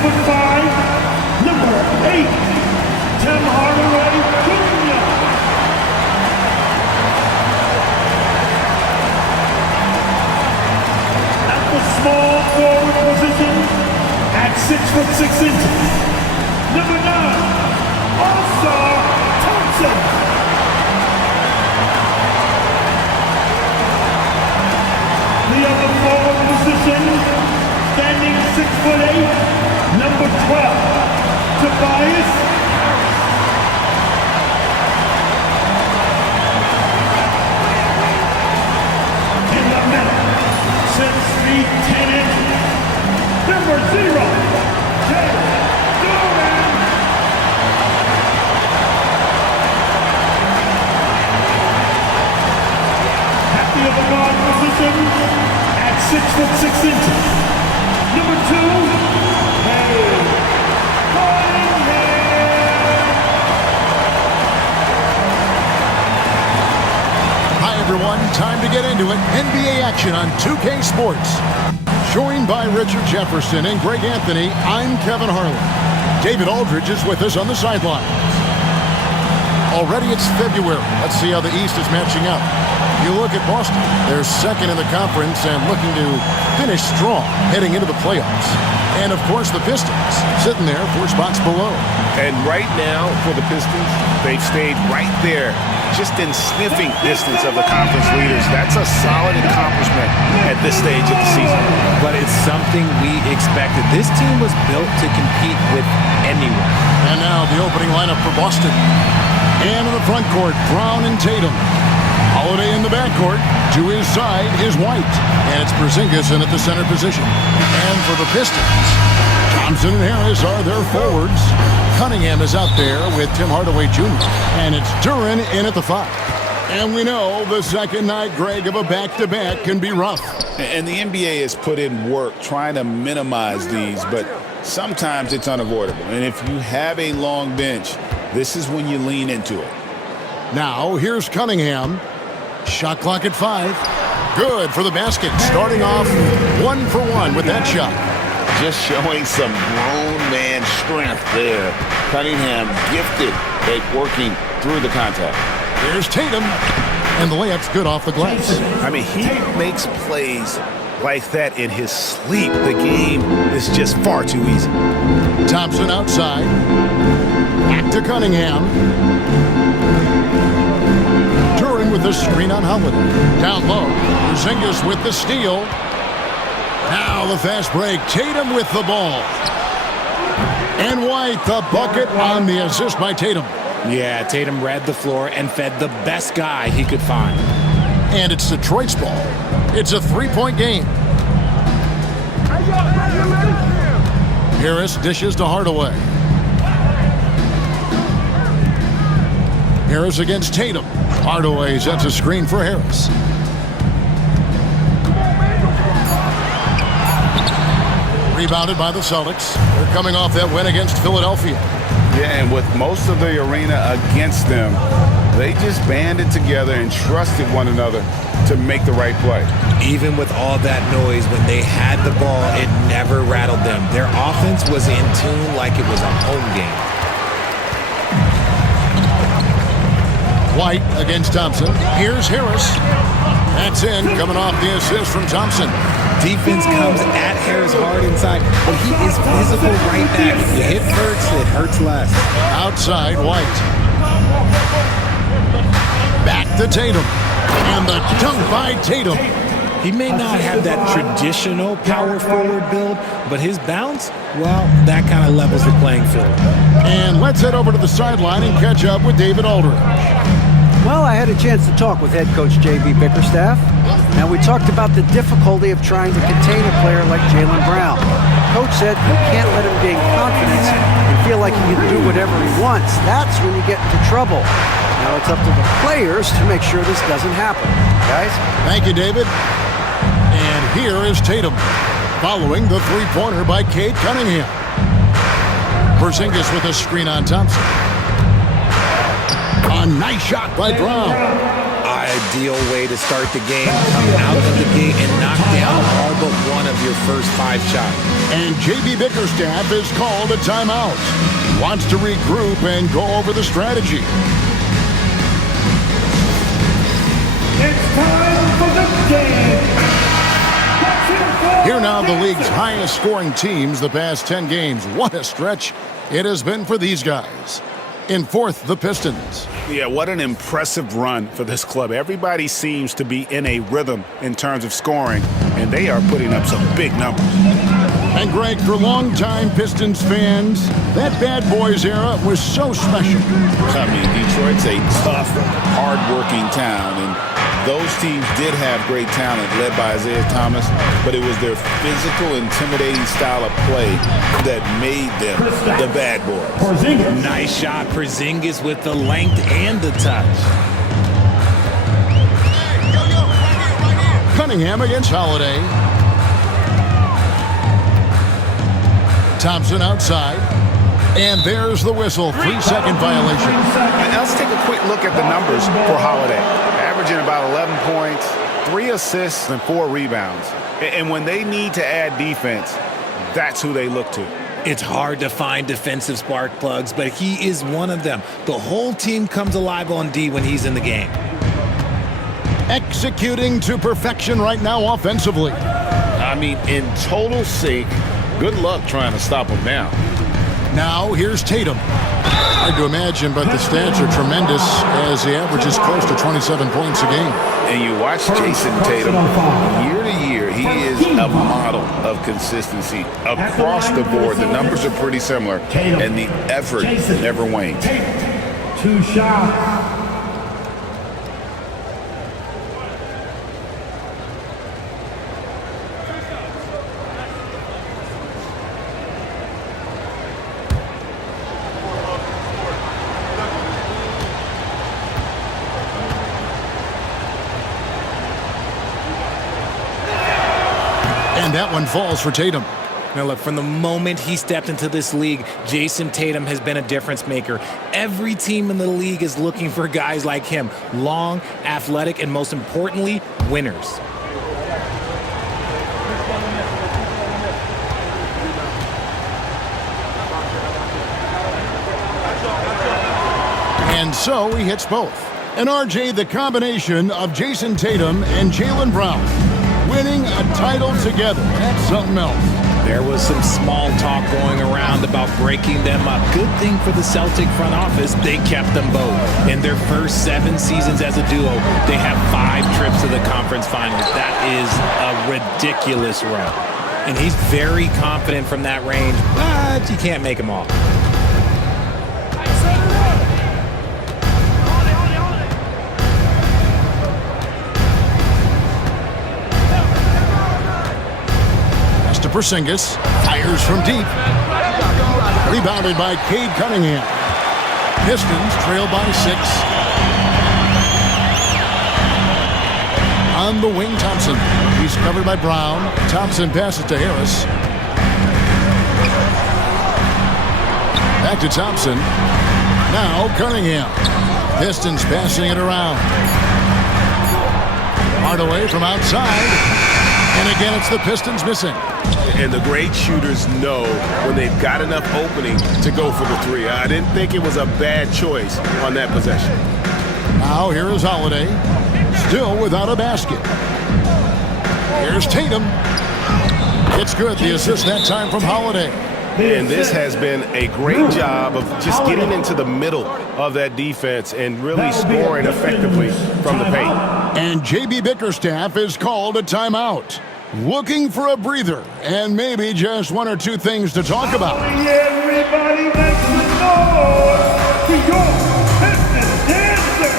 6'5", number 8, Tim Hardaway Jr. At the small forward position, at 6'6", number 9, All-Star Thompson. The other forward position, standing 6'8", number 12, Tobias. In the middle, 6 feet 10 inches, number 0, Jay Durant. At the other guard position, at 6'6", number 2, Hi everyone, time to get into it. NBA action on 2K Sports. Joined by Richard Jefferson and Greg Anthony, I'm Kevin Harlan. David Aldridge is with us on the sideline. Already it's February. Let's see how the East is matching up. You look at Boston. They're second in the conference and looking to finish strong heading into the playoffs. And, of course, the Pistons sitting there 4 spots below. And right now, for the Pistons, they've stayed right there, just in sniffing distance of the conference leaders. That's a solid accomplishment at this stage of the season. But it's something we expected. This team was built to compete with anyone. And now the opening lineup for Boston. And in the front court, Brown and Tatum. Holiday in the backcourt. To his side is White. And it's Porzingis in at the center position. And for the Pistons, Thompson and Harris are their forwards. Cunningham is out there with Tim Hardaway Jr. And it's Duren in at the 5. And we know the second night, Greg, of a back-to-back can be rough. And the NBA has put in work trying to minimize these, but sometimes it's unavoidable. And if you have a long bench, this is when you lean into it. Now, here's Cunningham. Shot clock at 5. Good for the basket. Starting off 1 for 1 with that shot. Just showing some grown man strength there. Cunningham gifted at working through the contact. Here's Tatum. And the layup's good off the glass. I mean, he makes plays like that in his sleep. The game is just far too easy. Thompson outside. Back to Cunningham. Duren with the screen on Holiday. Down low. Porzingis with the steal. Now the fast break. Tatum with the ball. And White the bucket on the assist by Tatum. Yeah, Tatum read the floor and fed the best guy he could find. And it's Detroit's ball. It's a 3-point game. Harris dishes to Hardaway. Harris against Tatum. Hardaway sets a screen for Harris. Rebounded by the Celtics. They're coming off that win against Philadelphia. Yeah, and with most of the arena against them, they just banded together and trusted one another to make the right play. Even with all that noise, when they had the ball, it never rattled them. Their offense was in tune like it was a home game. White against Thompson. Here's Harris. That's in, coming off the assist from Thompson. Defense comes at Harris hard inside, but he is physical right back. If you hit first, it hurts less. Outside, White. Back to Tatum. And the dunk by Tatum. He may not have that traditional power forward build, but his bounce, well, that kind of levels the playing field. And let's head over to the sideline and catch up with David Aldridge. Well, I had a chance to talk with head coach J.B. Bickerstaff, and we talked about the difficulty of trying to contain a player like Jaylen Brown. Coach said you can't let him gain confidence and feel like he can do whatever he wants. That's when you get into trouble. Now it's up to the players to make sure this doesn't happen. Guys? Thank you, David. And here is Tatum, following the three-pointer by Cade Cunningham. Porzingis with a screen on Thompson. A nice shot by Brown. I ideal way to start the game. Come out of the gate and knock down all but one of your first 5 shots. And J.B. Bickerstaff has called a timeout. He wants to regroup and go over the strategy. It's time for the game. Here now, the league's highest scoring teams the past 10 games. What a stretch it has been for these guys. In fourth, the Pistons. Yeah, what an impressive run for this club. Everybody seems to be in a rhythm in terms of scoring, and they are putting up some big numbers. And Greg, for longtime Pistons fans, that Bad Boys era was so special. I mean, Detroit's a tough, hard-working town, and those teams did have great talent led by Isaiah Thomas, but it was their physical, intimidating style of play that made them the Bad Boys. Nice shot, Porzingis with the length and the touch. Cunningham against Holiday. Thompson outside. And there's the whistle. 3-second violation. Now let's take a quick look at the numbers for Holiday. Averaging about 11 points, 3 assists, and 4 rebounds. And when they need to add defense, that's who they look to. It's hard to find defensive spark plugs, but he is one of them. The whole team comes alive on D when he's in the game. Executing to perfection right now offensively. I mean, in total sync. Good luck trying to stop him now. Now here's Tatum. Hard to imagine, but the stats are tremendous as he averages close to 27 points a game. And you watch Jason Tatum, year to year, he is a model of consistency. Across the board, the numbers are pretty similar, and the effort never wanes. 2 shots. And that one falls for Tatum. Now look, from the moment he stepped into this league, Jason Tatum has been a difference maker. Every team in the league is looking for guys like him. Long, athletic, and most importantly, winners. And so he hits both. And RJ, the combination of Jason Tatum and Jaylen Brown winning a title together. That's something else. There was some small talk going around about breaking them up. Good thing for the Celtic front office, they kept them both. In their first 7 seasons as a duo, they have 5 trips to the conference finals. That is a ridiculous run. And he's very confident from that range, but you can't make them all. To Porzingis, fires from deep. Rebounded by Cade Cunningham. Pistons trail by 6. On the wing, Thompson. He's covered by Brown. Thompson passes to Harris. Back to Thompson. Now Cunningham. Pistons passing it around. Hardaway from outside. And again, it's the Pistons missing. And the great shooters know when they've got enough opening to go for the 3. I didn't think it was a bad choice on that possession. Now here is Holiday, still without a basket. Here's Tatum. It's good, the assist that time from Holiday. And this has been a great job of just getting into the middle of that defense and really scoring effectively from the paint. And J.B. Bickerstaff is called a timeout. Looking for a breather and maybe just 1 or 2 things to talk about. Everybody make some noise for your Pistons dancer.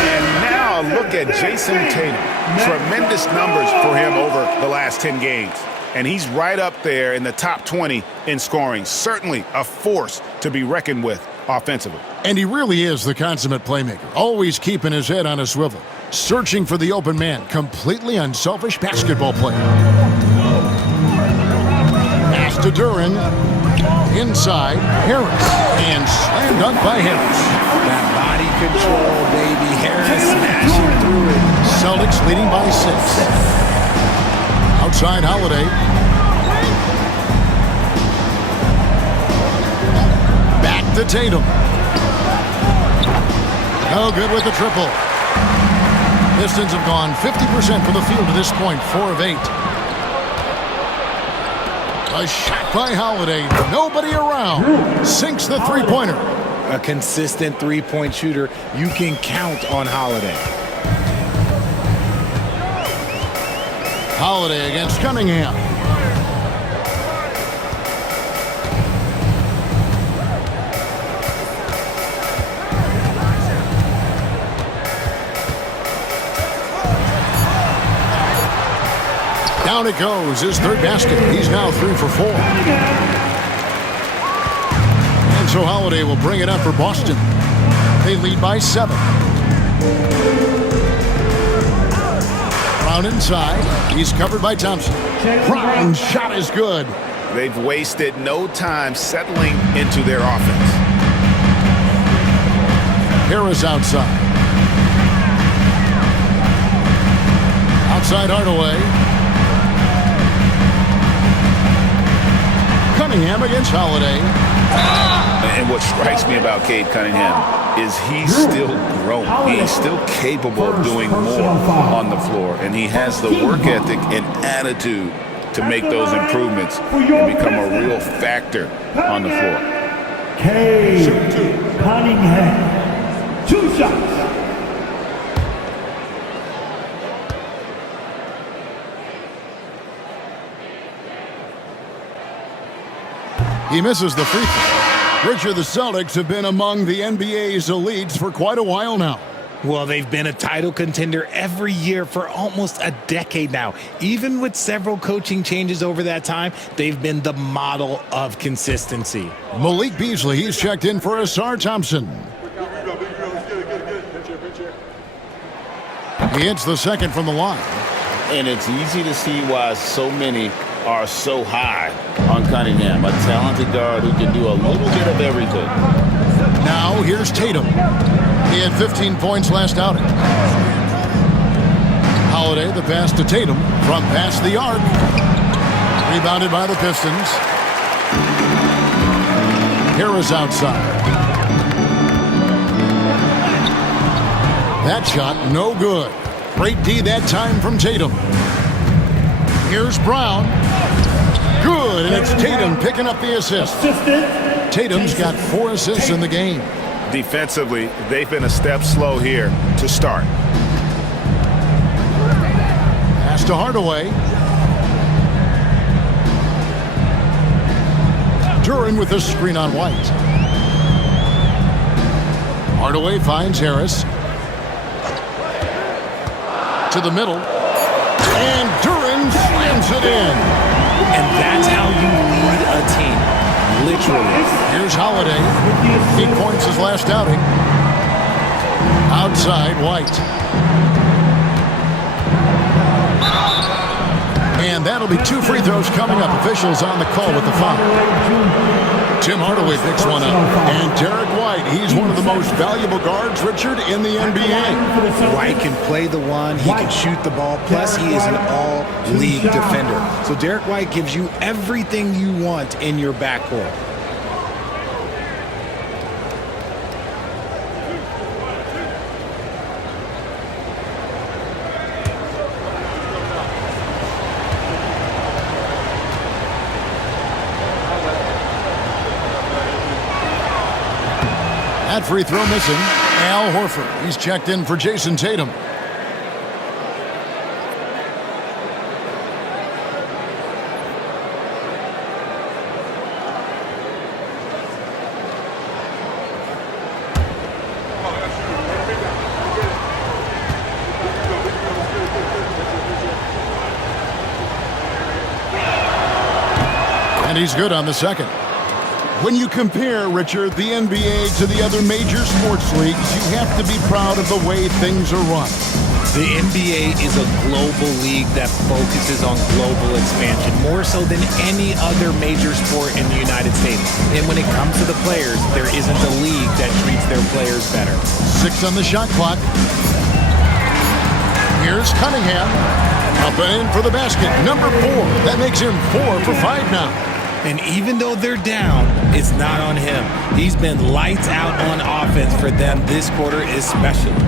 And now look at Jason Tatum. Tremendous numbers for him over the last 10 games. And he's right up there in the top 20 in scoring. Certainly a force to be reckoned with offensively. And he really is the consummate playmaker, always keeping his head on a swivel, searching for the open man, completely unselfish basketball player. Pass to Duran. Inside, Harris. And slam dunk by Harris. That body control, baby. Harris smashing through it. Celtics leading by 6. Outside, Holiday. Back to Tatum. No good with the triple. Pistons have gone 50% from the field to this point, 4 of 8. A shot by Holiday. Nobody around. Sinks the three-pointer. A consistent three-point shooter. You can count on Holiday. Holiday against Cunningham. Down it goes, his third basket. He's now 3 for 4. And so Holiday will bring it up for Boston. They lead by 7. Brown inside. He's covered by Thompson. Brown's shot is good. They've wasted no time settling into their offense. Harris outside. Outside Hardaway. Cunningham against Holiday. And what strikes me about Cade Cunningham is he's still growing. He's still capable of doing more on the floor. And he has the work ethic and attitude to make those improvements and become a real factor on the floor. Cade Cunningham. 2 shots. He misses the free throw. Richard, the Celtics have been among the NBA's elites for quite a while now. Well, they've been a title contender every year for almost a decade now. Even with several coaching changes over that time, they've been the model of consistency. Malik Beasley, he's checked in for Asar Thompson. He hits the second from the line. And it's easy to see why so many are so high on Cunningham, a talented guard who can do a little bit of everything. Now here's Tatum. He had 15 points last outing. Holiday, the pass to Tatum from past the arc. Rebounded by the Pistons. Harris outside. That shot no good. Great D that time from Tatum. Here's Brown. Good, and it's Tatum picking up the assist. Tatum's got 4 assists in the game. Defensively, they've been a step slow here to start. Pass to Hardaway. Duran with the screen on White. Hardaway finds Harris. To the middle. And Duran slams it in. And that's how you lead a team. Literally. Here's Holiday. 8 points his last outing. Outside, White. And that'll be 2 free throws coming up. Officials on the call with the foul. Tim Hardaway picks one up. And Derek White, he's one of the most valuable guards, Richard, in the NBA. White can play the one, he can shoot the ball, plus he is an all-league defender. So Derek White gives you everything you want in your backcourt. That free throw missing. Al Horford. He's checked in for Jason Tatum. And he's good on the second. When you compare, Richard, the NBA to the other major sports leagues, you have to be proud of the way things are run. The NBA is a global league that focuses on global expansion, more so than any other major sport in the United States. And when it comes to the players, there isn't a league that treats their players better. 6 on the shot clock. Here's Cunningham. Up and in for the basket. Number 4. That makes him 4 for 5 now. And even though they're down, it's not on him. He's been lights out on offense for them this quarter especially.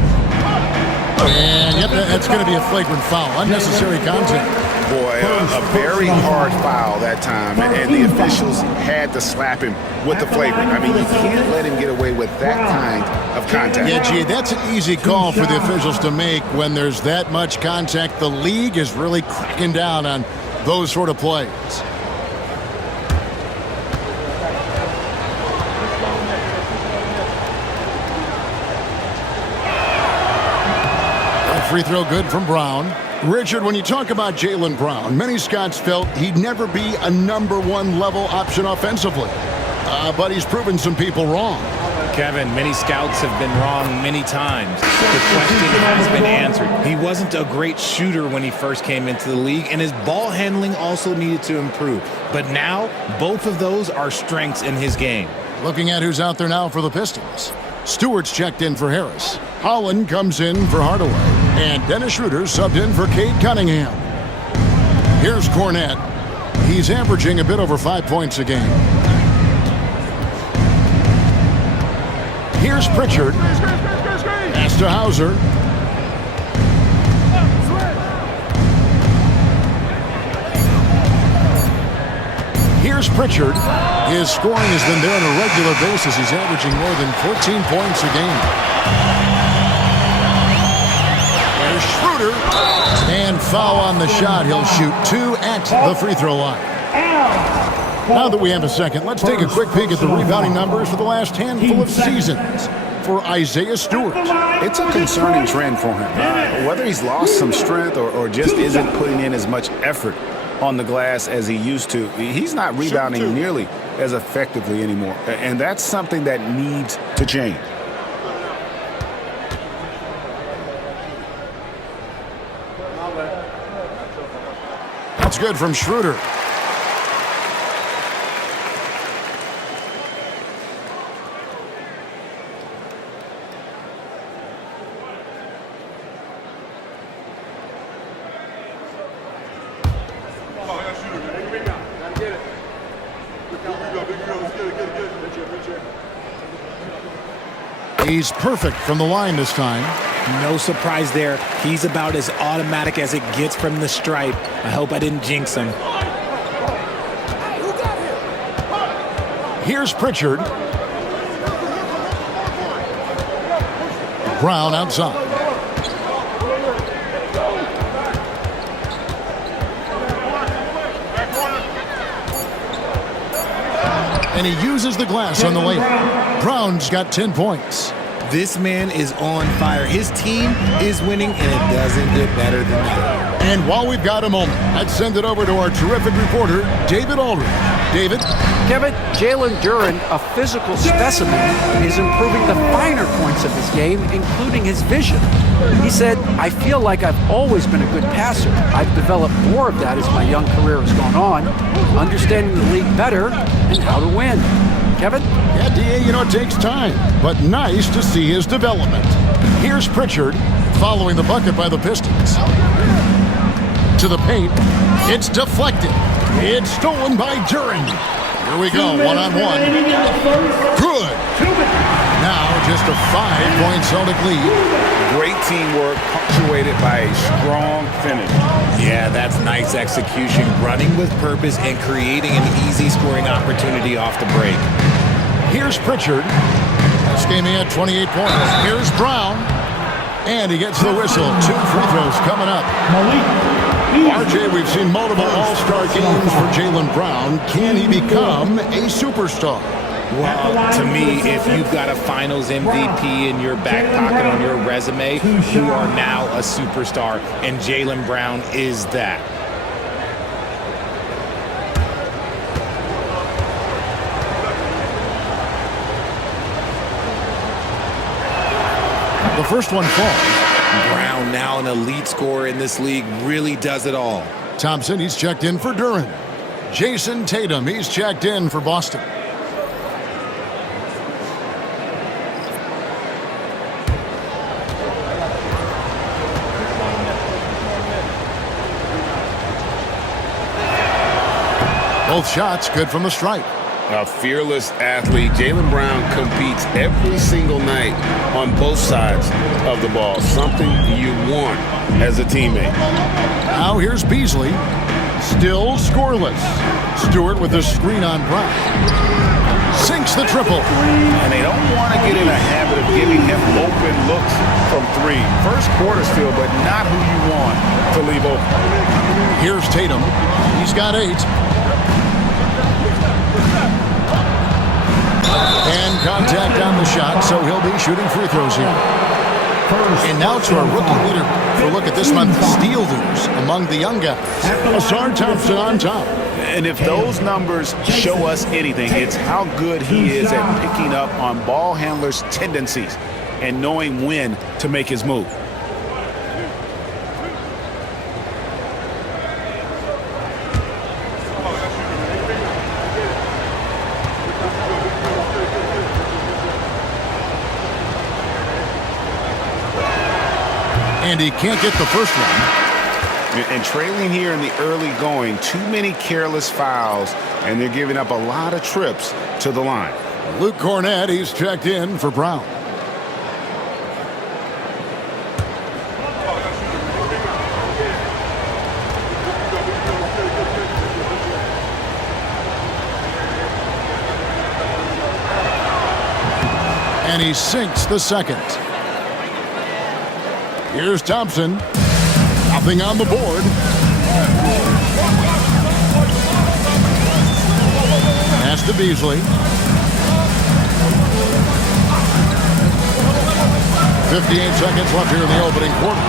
And yep, that's going to be a flagrant foul. Unnecessary contact. Boy, a very hard foul that time, and the officials had to slap him with the flagrant. I mean, you can't let him get away with that kind of contact. Yeah, gee, that's an easy call for the officials to make when there's that much contact. The league is really cracking down on those sort of plays. Free throw good from Brown. Richard, when you talk about Jaylen Brown, many scouts felt he'd never be a #1 level option offensively. But he's proven some people wrong. Kevin, many scouts have been wrong many times. The question has been answered. He wasn't a great shooter when he first came into the league, and his ball handling also needed to improve. But now, both of those are strengths in his game. Looking at who's out there now for the Pistons. Stewart's checked in for Harris. Holland comes in for Hardaway. And Dennis Schroeder subbed in for Cade Cunningham. Here's Cornette. He's averaging a bit over 5 points a game. Here's Pritchard. Pass to Hauser. Here's Pritchard. His scoring has been there on a regular basis. He's averaging more than 14 points a game. Schroeder, and foul on the shot. He'll shoot 2 at the free throw line. Now that we have a second, let's take a quick peek at the rebounding numbers for the last handful of seasons for Isaiah Stewart. It's a concerning trend for him. Whether he's lost some strength or just isn't putting in as much effort on the glass as he used to, he's not rebounding nearly as effectively anymore. And that's something that needs to change. That's good from Schroeder. He's perfect from the line this time. No surprise there. He's about as automatic as it gets from the stripe. I hope I didn't jinx him. Here's Pritchard. Brown outside. And he uses the glass on the layup. Brown's got 10 points. This man is on fire. His team is winning, and it doesn't get better than that. And while we've got a moment, let's send it over to our terrific reporter, David Aldridge. David? Kevin, Jalen Duren, a physical specimen, is improving the finer points of his game, including his vision. He said, "I feel like I've always been a good passer. I've developed more of that as my young career has gone on, understanding the league better and how to win." Kevin? Yeah, D.A., you know, it takes time, but nice to see his development. Here's Pritchard following the bucket by the Pistons. To the paint. It's deflected. It's stolen by Duren. Here we go, one-on-one. Good. Now just a 5-point Celtic lead. Great teamwork punctuated by a strong finish. Yeah, that's nice execution, running with purpose and creating an easy scoring opportunity off the break. Here's Pritchard. This game he had 28 points. Here's Brown. And he gets the whistle. 2 free throws coming up. RJ, we've seen multiple all-star games for Jaylen Brown. Can he become a superstar? Well, to me, if you've got a finals MVP in your back pocket on your resume, you are now a superstar, and Jaylen Brown is that. The first one falls. Brown Brown, now an elite scorer in this league, really does it all. Thompson, he's checked in for Duran. Jason Tatum, he's checked in for Boston. Both shots good from the stripe. A fearless athlete. Jaylen Brown competes every single night on both sides of the ball. Something you want as a teammate. Now here's Beasley. Still scoreless. Stewart with the screen on Brown. Sinks the triple. And they don't want to get in a habit of giving him open looks from three. First quarter still, but not who you want to leave open. Here's Tatum. He's got 8. And contact on the shot, so he'll be shooting free throws here. And now to our rookie leader for a look at this month's steal leaders among the young guys. Asar Thompson on top. And if those numbers show us anything, it's how good he is at picking up on ball handlers' tendencies and knowing when to make his move. And he can't get the first one. And trailing here in the early going, too many careless fouls, and they're giving up a lot of trips to the line. Luke Cornett, he's checked in for Brown. And he sinks the second. Here's Thompson. Nothing on the board. Pass to Beasley. 58 seconds left here in the opening quarter.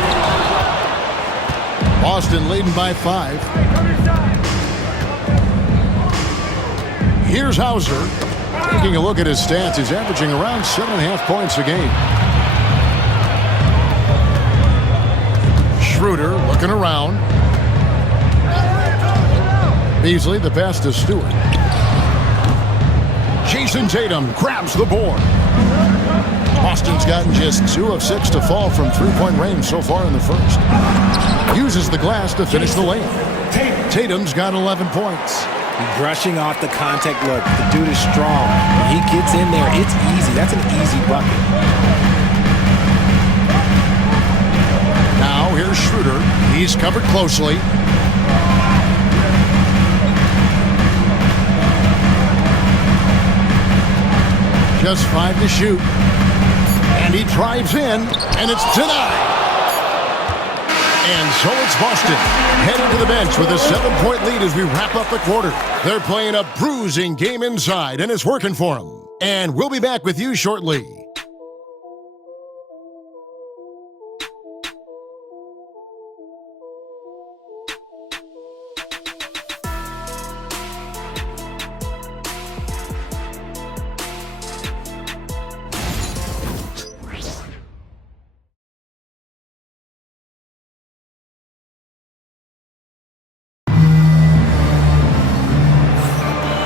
Boston leading by 5. Here's Hauser. Taking a look at his stats, he's averaging around 7.5 points a game. Schroeder looking around. Beasley, the pass to Stewart. Jason Tatum grabs the board. Boston's gotten just 2 of 6 to fall from three-point range so far in the first. Uses the glass to finish the lane. Tatum's got 11 points. Brushing off the contact look. The dude is strong. When he gets in there, it's easy. That's an easy bucket. Now here's Schroeder. He's covered closely. Just 5 to shoot. And he drives in, and it's denied. And so it's Boston heading to the bench with a 7-point lead as we wrap up the quarter. They're playing a bruising game inside, and it's working for them. And we'll be back with you shortly.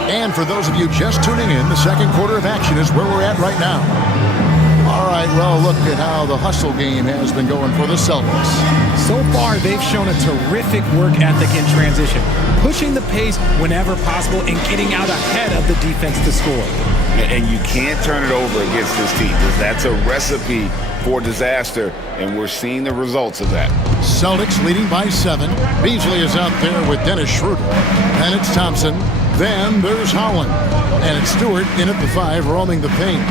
And for those of you just tuning in, the second quarter of action is where we're at right now. All right, well, look at how the hustle game has been going for the Celtics. So far, they've shown a terrific work ethic in transition, pushing the pace whenever possible and getting out ahead of the defense to score. And you can't turn it over against this team, because that's a recipe for disaster, and we're seeing the results of that. Celtics leading by 7. Beasley is out there with Dennis Schroeder. Then it's Thompson. Then there's Holland. And it's Stewart in at the 5, roaming the paint.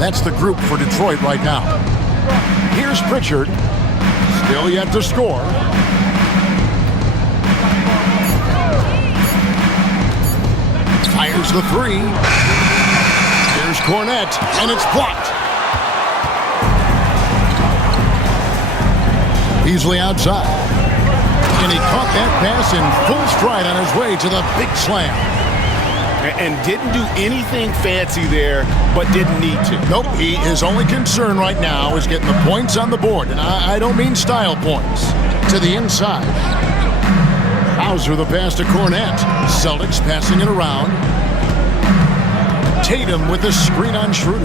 That's the group for Detroit right now. Here's Pritchard. Still yet to score. Fires the 3. Here's Cornett, and it's blocked. Beasley outside. And he caught that pass in full stride on his way to the big slam. and didn't do anything fancy there, but didn't need to. Nope, his only concern right now is getting the points on the board, and I don't mean style points. To the inside. Hauser the pass to Cornette. Celtics passing it around. Tatum with the screen on Schroeder.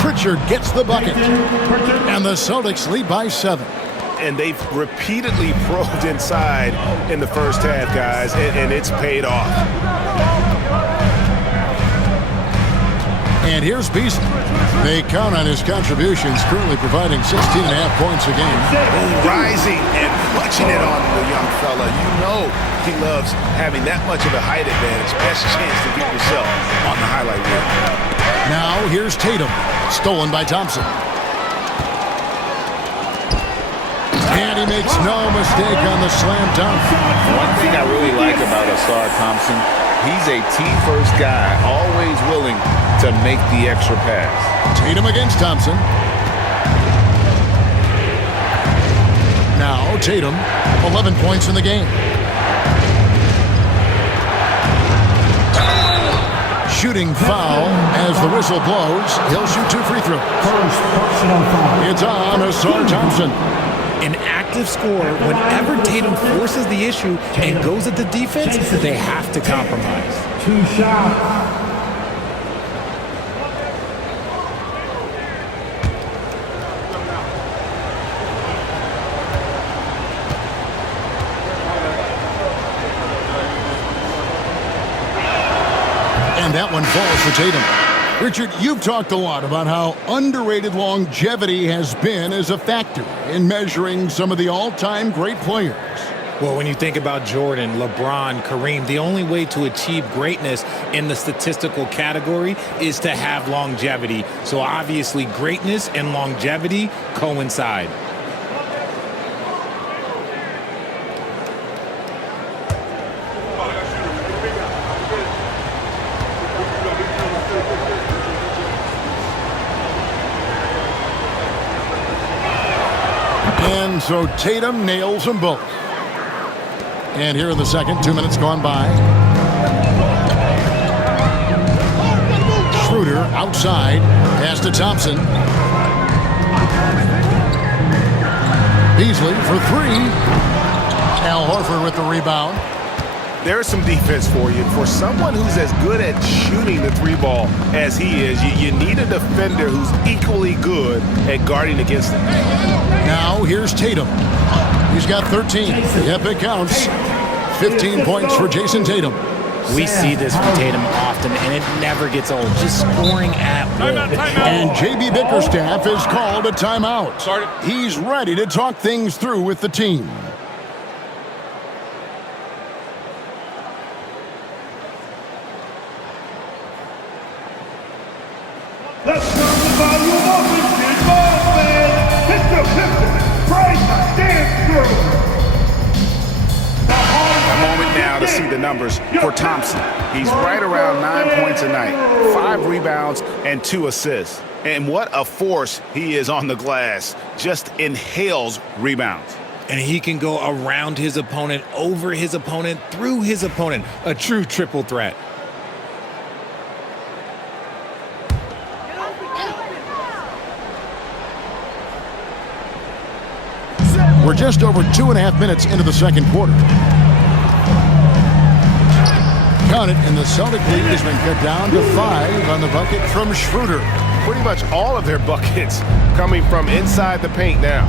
Pritchard gets the bucket. And the Celtics lead by 7. And they've repeatedly probed inside in the first half, guys, and it's paid off. And here's Beasley. They count on his contributions, currently providing 16.5 points a game. Rising and clutching it on the young fella. You know he loves having that much of a height advantage. Best chance to get yourself on the highlight reel. Now here's Tatum. Stolen by Thompson. And he makes no mistake on the slam dunk. One thing I really like about Asar Thompson, he's a team-first guy, always willing to make the extra pass. Tatum against Thompson. Now Tatum, 11 points in the game. Shooting foul as the whistle blows. He'll shoot 2 free throws. First personal foul. It's on Asar Thompson. An active scorer, whenever Tatum forces the issue and goes at the defense, they have to compromise. 2 shots. And that one falls for Tatum. Richard, you've talked a lot about how underrated longevity has been as a factor in measuring some of the all-time great players. Well, when you think about Jordan, LeBron, Kareem, the only way to achieve greatness in the statistical category is to have longevity. So obviously greatness and longevity coincide. And so Tatum nails them both. And here in the second, 2 minutes gone by. Schroeder outside, pass to Thompson. Beasley for 3. Al Horford with the rebound. There's some defense for you. For someone who's as good at shooting the 3-ball as he is, you need a defender who's equally good at guarding against him. Now here's Tatum. He's got 13. Yep, it counts. 15 points for Jason Tatum. We see this from Tatum often, and it never gets old. Just scoring at will. And J.B. Bickerstaff is called a timeout. He's ready to talk things through with the team. Let's turn the volume up and get ball, man. Hit the Pistons. Break, dance through. A moment now to see the numbers for Thompson. He's right around 9 points a night, 5 rebounds, and 2 assists. And what a force he is on the glass. Just inhales rebounds. And he can go around his opponent, over his opponent, through his opponent. A true triple threat. We're just over 2.5 minutes into the second quarter. Count it, and the Celtic lead has been cut down to 5 on the bucket from Schroeder. Pretty much all of their buckets coming from inside the paint now.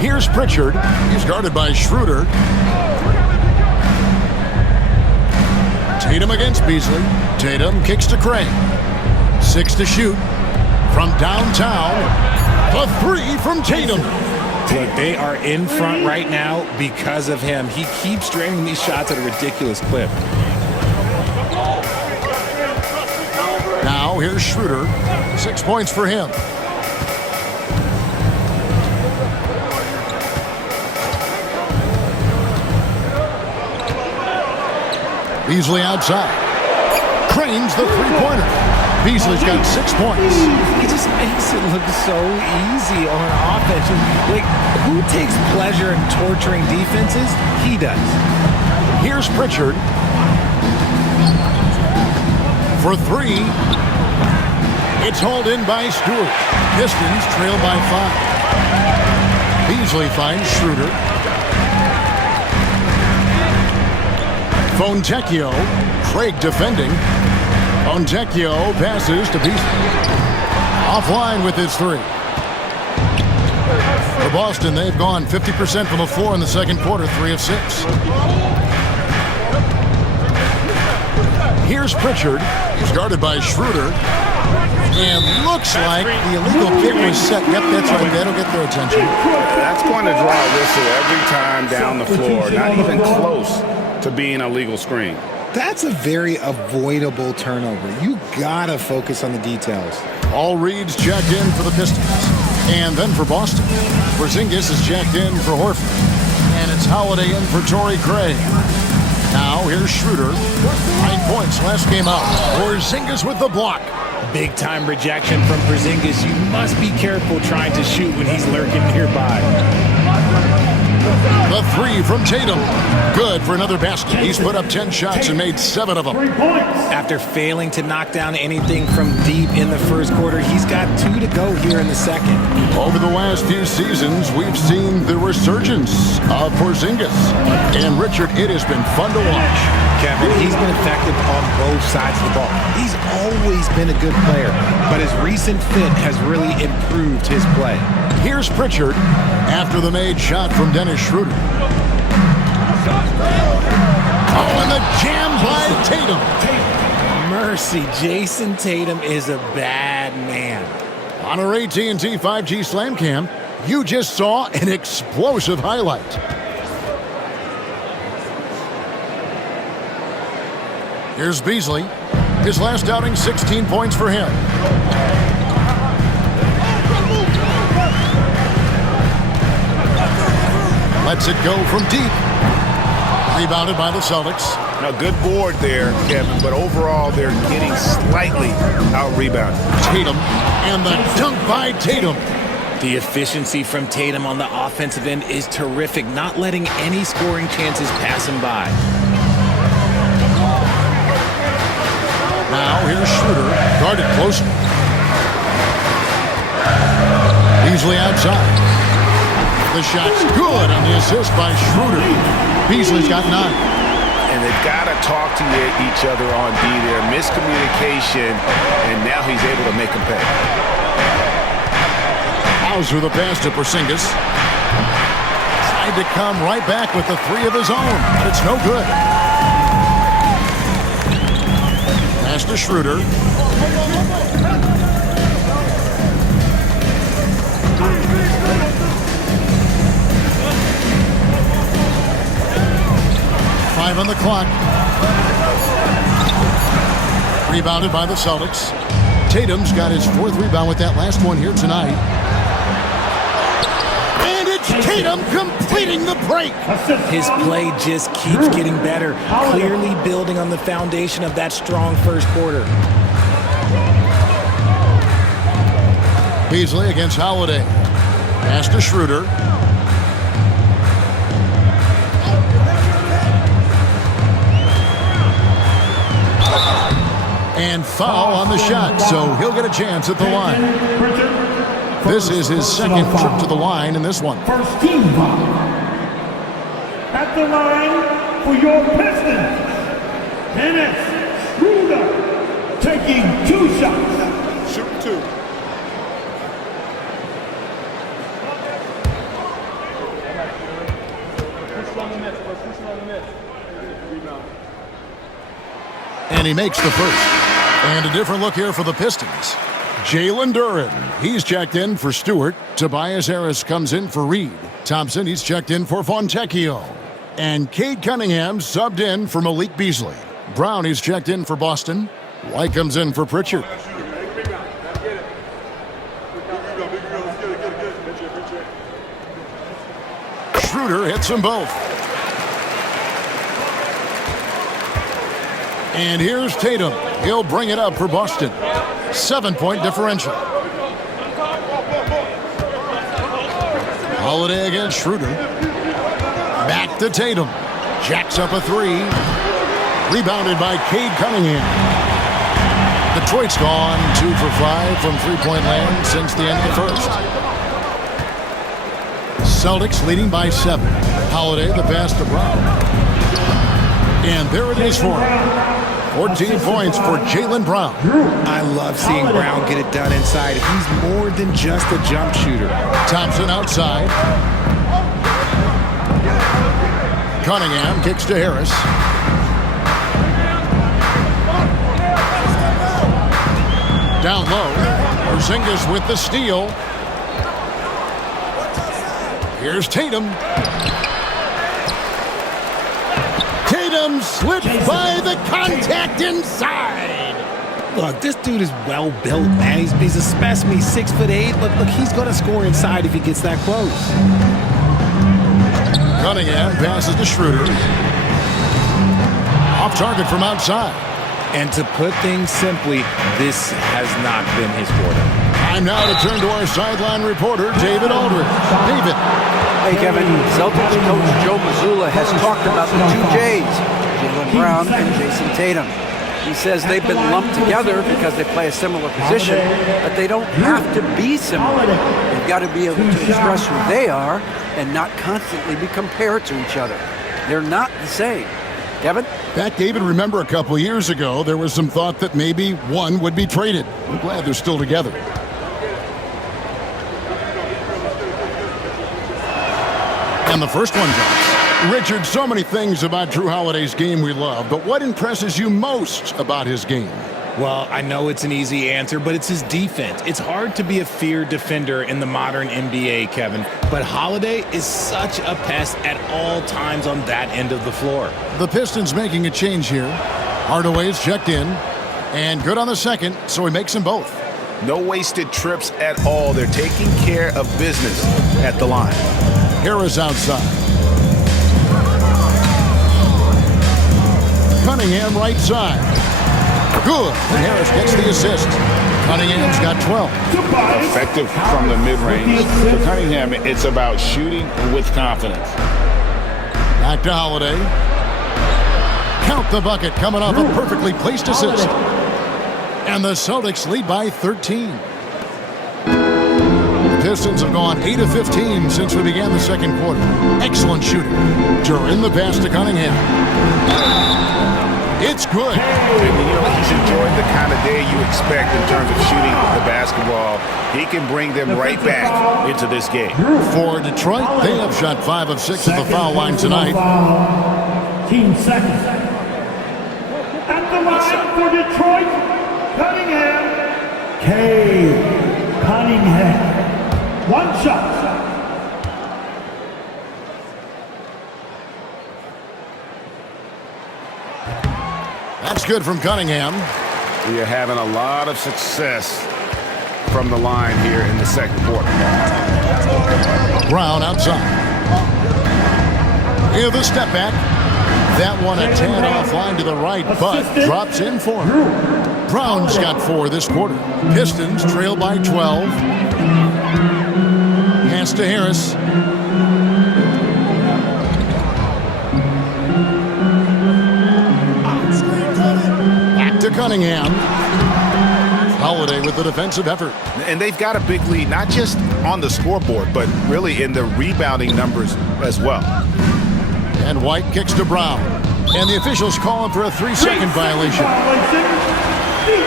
Here's Pritchard. He's guarded by Schroeder. Tatum against Beasley. Tatum kicks to Craig. 6 to shoot. From downtown, a 3 from Tatum. Look, they are in front right now because of him. He keeps draining these shots at a ridiculous clip. Now here's Schroeder. 6 points for him. Beasley outside. Cranes the three-pointer. Beasley's got 6 points. He just makes it look so easy on offense. Like, who takes pleasure in torturing defenses? He does. Here's Pritchard for 3. It's hauled in by Stewart. Pistons trail by 5. Beasley finds Schroeder. Fontecchio. Craig defending. Fontecchio passes to Beasley. Offline with his 3. For Boston, they've gone 50% from the floor in the second quarter, 3 of 6. Here's Pritchard. He's guarded by Schroeder. And looks like the illegal kick was set. Yep, that's right. That'll get their attention. That's going to draw a whistle every time down the floor. Not even close to being a legal screen. That's a very avoidable turnover. You gotta focus on the details. All Reed's checked in for the Pistons. And then for Boston, Porzingis is checked in for Horford. And it's Holiday in for Torrey Craig. Now here's Schroeder. 9 points last game out. Porzingis with the block. Big-time rejection from Porzingis. You must be careful trying to shoot when he's lurking nearby. The 3 from Tatum. Good for another basket. He's put up 10 shots and made 7 of them. After failing to knock down anything from deep in the first quarter, he's got 2 to go here in the second. Over the last few seasons, we've seen the resurgence of Porzingis. And Richard, it has been fun to watch. Kevin, he's been effective on both sides of the ball. He's always been a good player, but his recent fit has really improved his play. Here's Pritchard after the made shot from Dennis Schroeder. Oh, and the jam by Tatum. Mercy, Jason Tatum is a bad man. On our AT&T 5G Slam Cam, you just saw an explosive highlight. Here's Beasley. His last outing, 16 points for him. Lets it go from deep. Rebounded by the Celtics. Now, good board there, Kevin, but overall they're getting slightly out-rebounded. Tatum, and the dunk by Tatum. The efficiency from Tatum on the offensive end is terrific, not letting any scoring chances pass him by. Now here's Schroeder, guarded close. Beasley outside. The shot's good on the assist by Schroeder. Beasley's got 9. And they've got to talk to each other on D there. Miscommunication, and now he's able to make them pay. Hauser the pass to Porzingis. Tried to come right back with the 3 of his own, but it's no good. Pass to Schroeder. On the clock. Rebounded by the Celtics. Tatum's got his 4th rebound with that last one here tonight. And it's Tatum completing the break. His play just keeps getting better, clearly building on the foundation of that strong first quarter. Beasley against Holiday. Pass to Schroeder. And foul on the shot, so he'll get a chance at the line. This is his 2nd trip to the line in this one. First team foul. At the line for your Pistons, Dennis Schroeder, taking 2 shots. Shoot 2. And he makes the first. And a different look here for the Pistons. Jalen Duren, he's checked in for Stewart. Tobias Harris comes in for Reed. Thompson, he's checked in for Fontecchio. And Cade Cunningham subbed in for Malik Beasley. Brown, he's checked in for Boston. White comes in for Pritchard. Schroeder hits them both. And here's Tatum. He'll bring it up for Boston. 7-point differential. Holiday against Schroeder. Back to Tatum. Jacks up a three. Rebounded by Cade Cunningham. Detroit's gone 2 for 5 from three-point land since the end of the first. Celtics leading by 7. Holiday the pass to Brown. And there it is for him. 14 points for Jaylen Brown. I love seeing Brown get it done inside. He's more than just a jump shooter. Thompson outside. Cunningham kicks to Harris. Down low. Porzingis with the steal. Here's Tatum. Tatum slipped by the contact inside. Look, this dude is well built, man. He's a specimen. He's 6'8". Look, he's going to score inside if he gets that close. Cunningham passes to Schroeder. Off target from outside. And to put things simply, this has not been his quarter. Time now to turn to our sideline reporter, David Aldridge. David. Hey, Kevin, Celtics coach Joe Mazzulla has talked about the two J's, Jaylen Brown and Jason Tatum. He says they've been lumped together because they play a similar position, but they don't have to be similar. They've got to be able to express who they are and not constantly be compared to each other. They're not the same. Kevin? Back, David, remember a couple of years ago, there was some thought that maybe one would be traded. I'm glad they're still together. And the first one drops. Richard, so many things about Drew Holiday's game we love, but what impresses you most about his game? Well, I know it's an easy answer, but it's his defense. It's hard to be a feared defender in the modern NBA, Kevin, but Holiday is such a pest at all times on that end of the floor. The Pistons making a change here. Hardaway's checked in, and good on the second, so he makes them both. No wasted trips at all. They're taking care of business at the line. Harris outside. Cunningham right side. Good. And Harris gets the assist. Cunningham's got 12. Effective from the mid-range. For Cunningham, it's about shooting with confidence. Back to Holiday. Count the bucket coming off a perfectly placed assist. And the Celtics lead by 13. The Pistons have gone 8 of 15 since we began the second quarter. Excellent shooting. During the pass to Cunningham. It's good. And he's enjoying the kind of day you expect in terms of shooting the basketball. He can bring them right back into this game. For Detroit, they have shot 5 of 6 at the foul line tonight. Team second. At the line for Detroit, Cunningham. Cade Cunningham. One shot. That's good from Cunningham. We are having a lot of success from the line here in the second quarter. Brown outside. Here's the step back. That one a tad offline to the right, but drops in for him. Brown's got 4 this quarter. Pistons trail by 12. Pass to Harris. Back to Cunningham. Holiday with the defensive effort. And they've got a big lead, not just on the scoreboard, but really in the rebounding numbers as well. And White kicks to Brown. And the officials call him for a 3-second violation.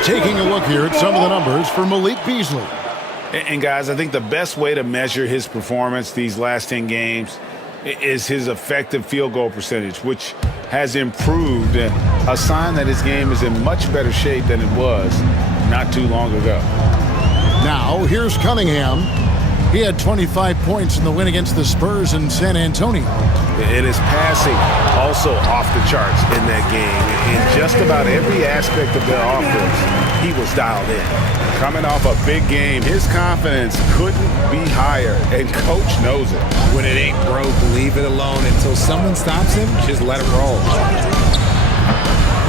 Taking a look here at some of the numbers for Malik Beasley. And guys, I think the best way to measure his performance these last 10 games is his effective field goal percentage, which has improved, a sign that his game is in much better shape than it was not too long ago. Now, here's Cunningham. He had 25 points in the win against the Spurs in San Antonio. And his passing also off the charts in that game. In just about every aspect of their offense, he was dialed in. Coming off a big game, his confidence couldn't be higher, and coach knows it. When it ain't broke, leave it alone until someone stops him. Just let him roll.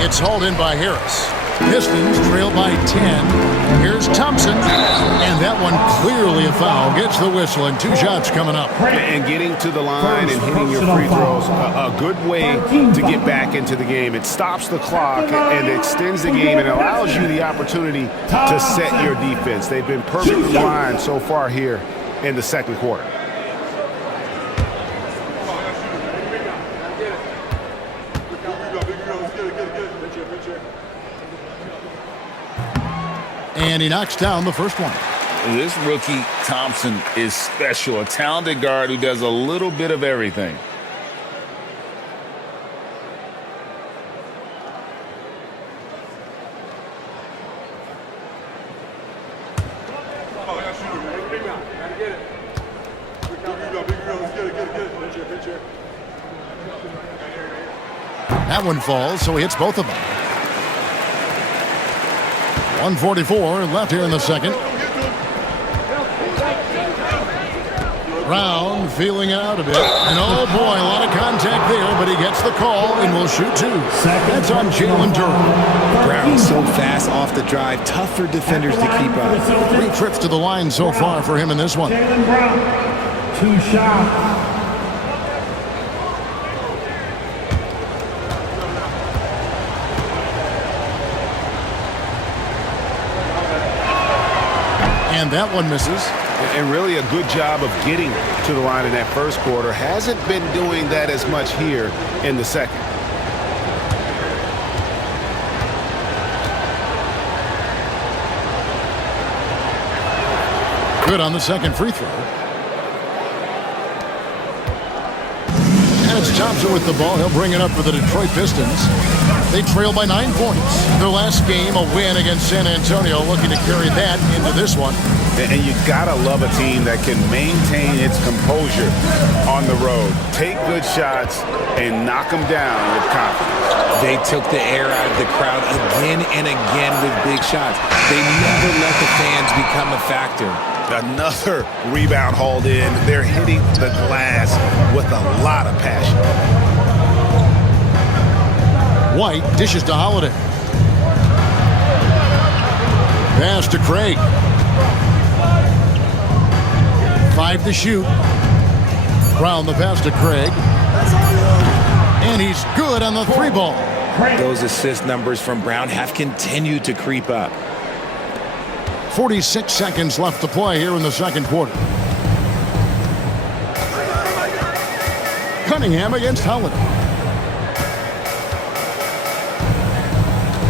It's hauled in by Harris. Pistons trail by 10. Here's Thompson. And that one clearly a foul. Gets the whistle and 2 shots coming up. And getting to the line and hitting your free throws, a good way to get back into the game. It stops the clock and extends the game and allows you the opportunity to set your defense. They've been perfectly aligned so far here in the second quarter. And he knocks down the first one. This rookie, Thompson, is special. A talented guard who does a little bit of everything. That one falls, so he hits both of them. 1:44 left here in the second. Brown feeling it out a bit. And oh boy, a lot of contact there, but he gets the call and will shoot 2. That's on Jalen Duren. Brown so fast off the drive. Tough for defenders to keep up. 3 trips to the line so far for him in this one. Jalen Brown, 2 shots. And that one misses. And really a good job of getting to the line in that first quarter. Hasn't been doing that as much here in the second. Good on the second free throw. And it's Thompson with the ball. He'll bring it up for the Detroit Pistons. They trail by 9 points. Their last game, a win against San Antonio, looking to carry that into this one. And you gotta love a team that can maintain its composure on the road. Take good shots and knock them down with confidence. They took the air out of the crowd again and again with big shots. They never let the fans become a factor. Another rebound hauled in. They're hitting the glass with a lot of passion. White dishes to Holiday. Pass to Craig. 5 to shoot. Brown the pass to Craig. And he's good on the 3 ball. Those assist numbers from Brown have continued to creep up. 46 seconds left to play here in the second quarter. Cunningham against Holiday.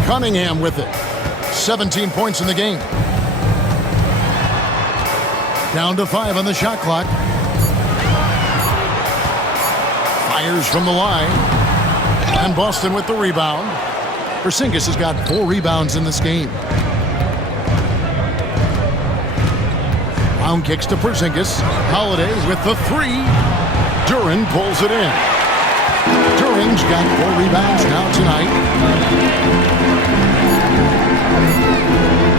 Cunningham with it. 17 points in the game. Down to 5 on the shot clock. Fires from the line. And Boston with the rebound. Porzingis has got 4 rebounds in this game. Brown kicks to Porzingis. Holiday with the 3. Duren pulls it in. Duren's got 4 rebounds now tonight.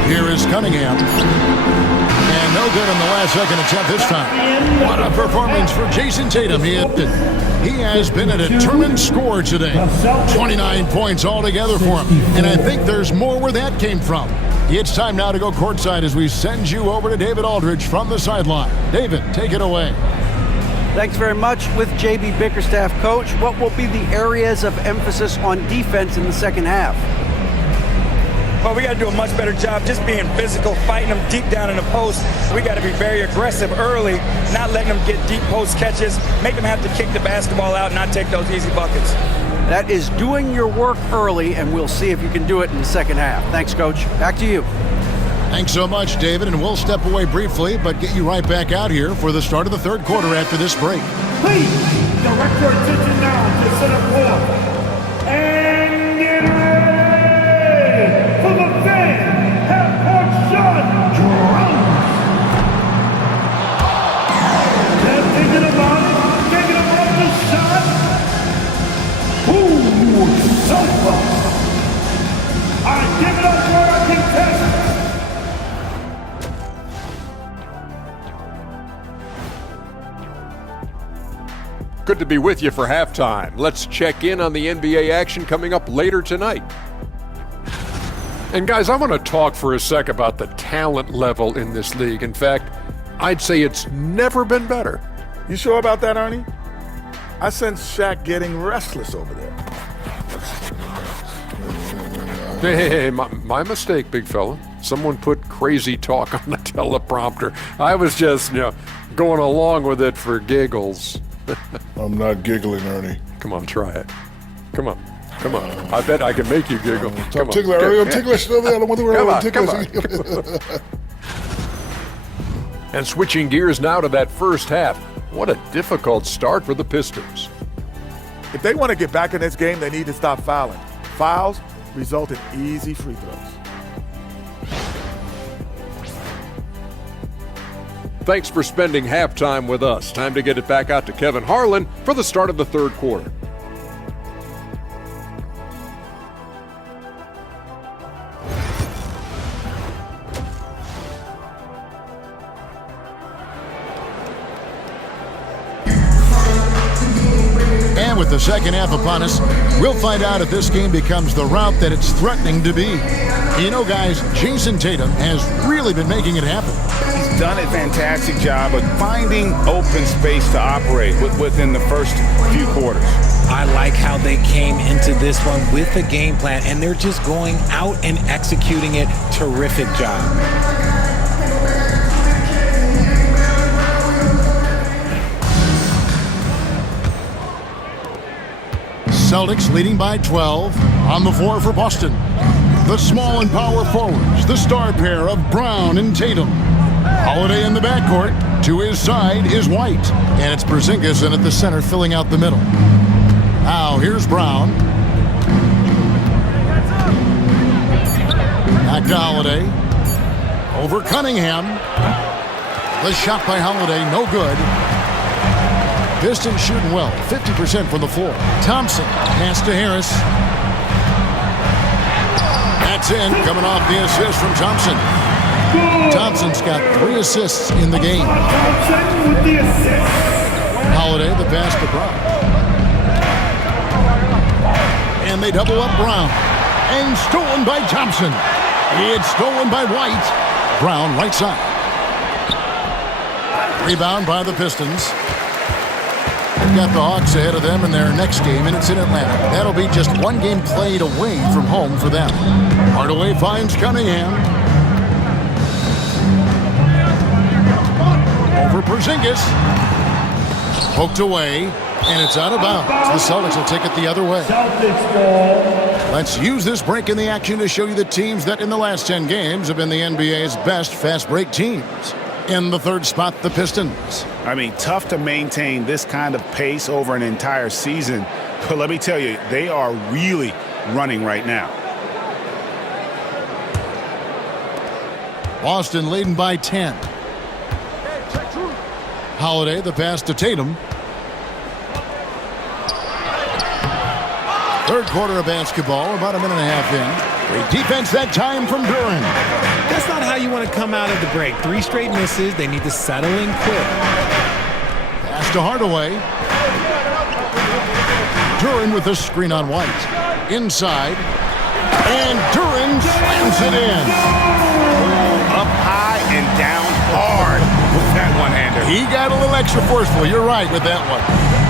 Here is Cunningham. And no good on the last second attempt this time. What a performance for Jason Tatum. He has been a determined scorer today. 29 points altogether for him. And I think there's more where that came from. It's time now to go courtside as we send you over to David Aldridge from the sideline. David, take it away. Thanks very much. With JB Bickerstaff, Coach, what will be the areas of emphasis on defense in the second half? Well, we got to do a much better job just being physical, fighting them deep down in the post. We got to be very aggressive early, not letting them get deep post catches, make them have to kick the basketball out and not take those easy buckets. That is doing your work early, and we'll see if you can do it in the second half. Thanks, Coach. Back to you. Thanks so much, David, and we'll step away briefly, but get you right back out here for the start of the third quarter after this break. Please direct your attention now to center court and get ready for the fan half-court shot drums. They're thinking about the shot. Ooh, so close. I give it up for our contestant. Good to be with you for halftime. Let's check in on the NBA action coming up later tonight. And guys, I want to talk for a sec about the talent level in this league. In fact, I'd say it's never been better. You sure about that, Ernie? I sense Shaq getting restless over there. Hey, my mistake, big fella. Someone put crazy talk on the teleprompter. I was just, going along with it for giggles. I'm not giggling, Ernie. Come on, try it. Come on. I bet I can make you giggle. I'm ticklish, Ernie. I'm ticklish. I don't want to worry about ticklish. And switching gears now to that first half. What a difficult start for the Pistons. If they want to get back in this game, they need to stop fouling. Fouls result in easy free throws. Thanks for spending halftime with us. Time to get it back out to Kevin Harlan for the start of the third quarter. And with the second half upon us, we'll find out if this game becomes the route that it's threatening to be. Guys, Jason Tatum has really been making it happen. He's done a fantastic job of finding open space to operate within the first few quarters. I like how they came into this one with a game plan, and they're just going out and executing it. Terrific job. Celtics leading by 12 on the floor for Boston. The small and power forwards, the star pair of Brown and Tatum. Holiday in the backcourt. To his side is White. And it's Porzingis in at the center filling out the middle. Now here's Brown. Back to Holiday. Over Cunningham. The shot by Holiday, no good. Pistons shooting well, 50% from the floor. Thompson, pass to Harris. That's in, coming off the assist from Thompson. Thompson's got 3 assists in the game. Thompson with the assist. Holiday, the pass to Brown. And they double up Brown. And stolen by Thompson. It's stolen by White. Brown, right side. Rebound by the Pistons. They've got the Hawks ahead of them in their next game, and it's in Atlanta. That'll be just one game played away from home for them. Hardaway finds Cunningham. Over Porzingis. Poked away, and it's out of bounds. The Celtics will take it the other way. Celtics ball. Let's use this break in the action to show you the teams that in the last 10 games have been the NBA's best fast break teams. In the third spot, the Pistons. I mean, tough to maintain this kind of pace over an entire season. But let me tell you, they are really running right now. Boston leading by 10. Holiday, the pass to Tatum. Third quarter of basketball, about a minute and a half in. Great defense that time from Duran. That's not how you want to come out of the break. 3 straight misses. They need to settle in quick. Pass to Hardaway. Duran with the screen on White. Inside. And Duran slams it in. Up high and down hard with that one-hander. He got a little extra forceful. You're right with that one.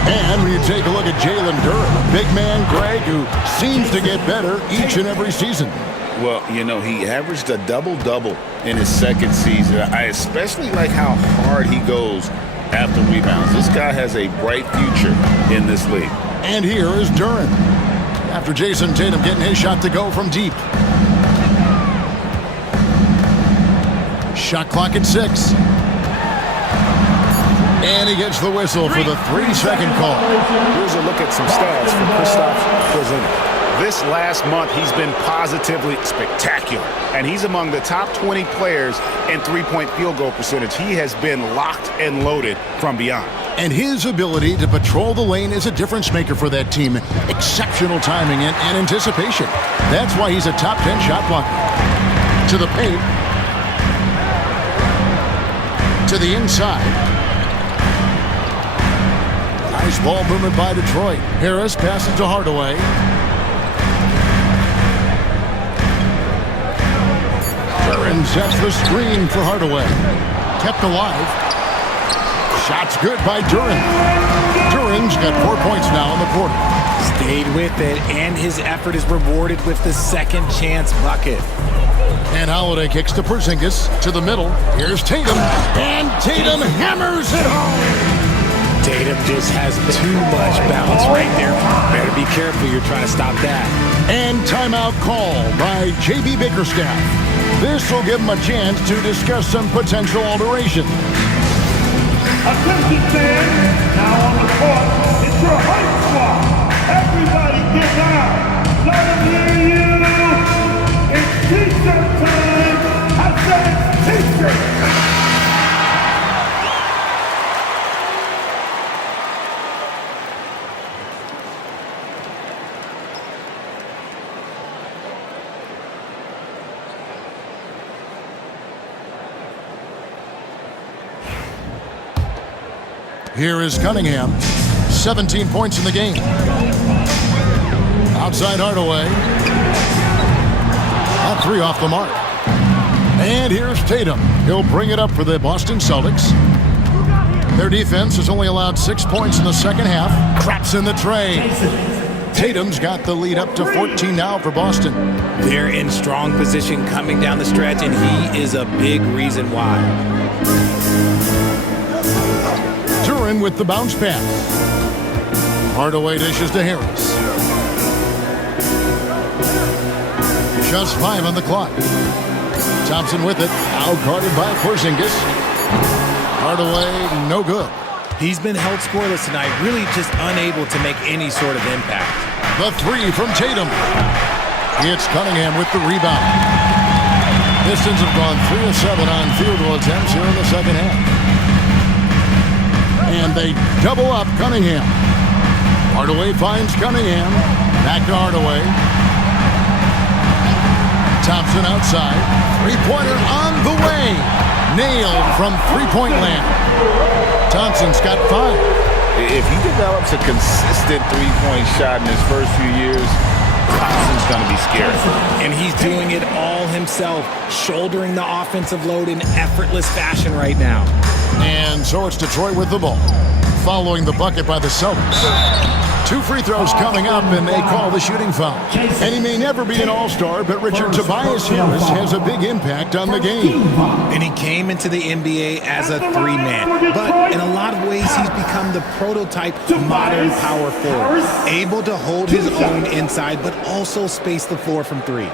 And when you take a look at Jalen Duran, big man Greg, who seems to get better each and every season. Well, he averaged a double-double in his second season. I especially like how hard he goes after rebounds. This guy has a bright future in this league. And here is Duran. After Jason Tatum getting his shot to go from deep. Shot clock at 6. And he gets the whistle for the 3-second call. Here's a look at some stats for Kristaps Porzingis. This last month, he's been positively spectacular. And he's among the top 20 players in three-point field goal percentage. He has been locked and loaded from beyond. And his ability to patrol the lane is a difference maker for that team. Exceptional timing and anticipation. That's why he's a top 10 shot blocker. To the paint. To the inside. Nice ball movement by Detroit. Harris passes to Hardaway. sets the screen for Hardaway. Kept alive. Shot's good by Duren. Duren's got 4 points now in the quarter. Stayed with it, and his effort is rewarded with the second chance bucket. And Holiday kicks to Porzingis to the middle. Here's Tatum, and Tatum hammers it home. Tatum just has too much bounce right there. Better be careful, you're trying to stop that. And timeout call by J.B. Bickerstaff. This will give him a chance to discuss some potential alteration. Attention fans, now on the court, it's your hype squad. Everybody get down. Let them hear you. It's t-shirt time. I said it's t-shirt. Here is Cunningham. 17 points in the game. Outside Hardaway. A three off the mark. And here's Tatum. He'll bring it up for the Boston Celtics. Their defense has only allowed 6 points in the second half. Traps in the tray. Tatum's got the lead up to 14 now for Boston. They're in strong position coming down the stretch, and he is a big reason why. Duren with the bounce pass. Hardaway dishes to Harris. Just 5 on the clock. Thompson with it. Out-guarded by Porzingis. Hardaway, no good. He's been held scoreless tonight, really just unable to make any sort of impact. The three from Tatum. It's Cunningham with the rebound. Pistons have gone 3 of 7 on field goal attempts here in the second half. And they double up Cunningham. Hardaway finds Cunningham. Back to Hardaway. Thompson outside. Three-pointer on the way. Nailed from three-point land. Thompson's got 5. If he develops a consistent three-point shot in his first few years, Thompson's going to be scary. And he's doing it all himself, shouldering the offensive load in effortless fashion right now. And so it's Detroit with the ball, following the bucket by the Celtics. 2 free throws coming up, and they call the shooting foul. And he may never be an all-star, but Richard, Tobias Harris has a big impact on the game. And he came into the NBA as a 3-man. But in a lot of ways, he's become the prototype modern power forward. Able to hold his own inside, but also space the floor from 3.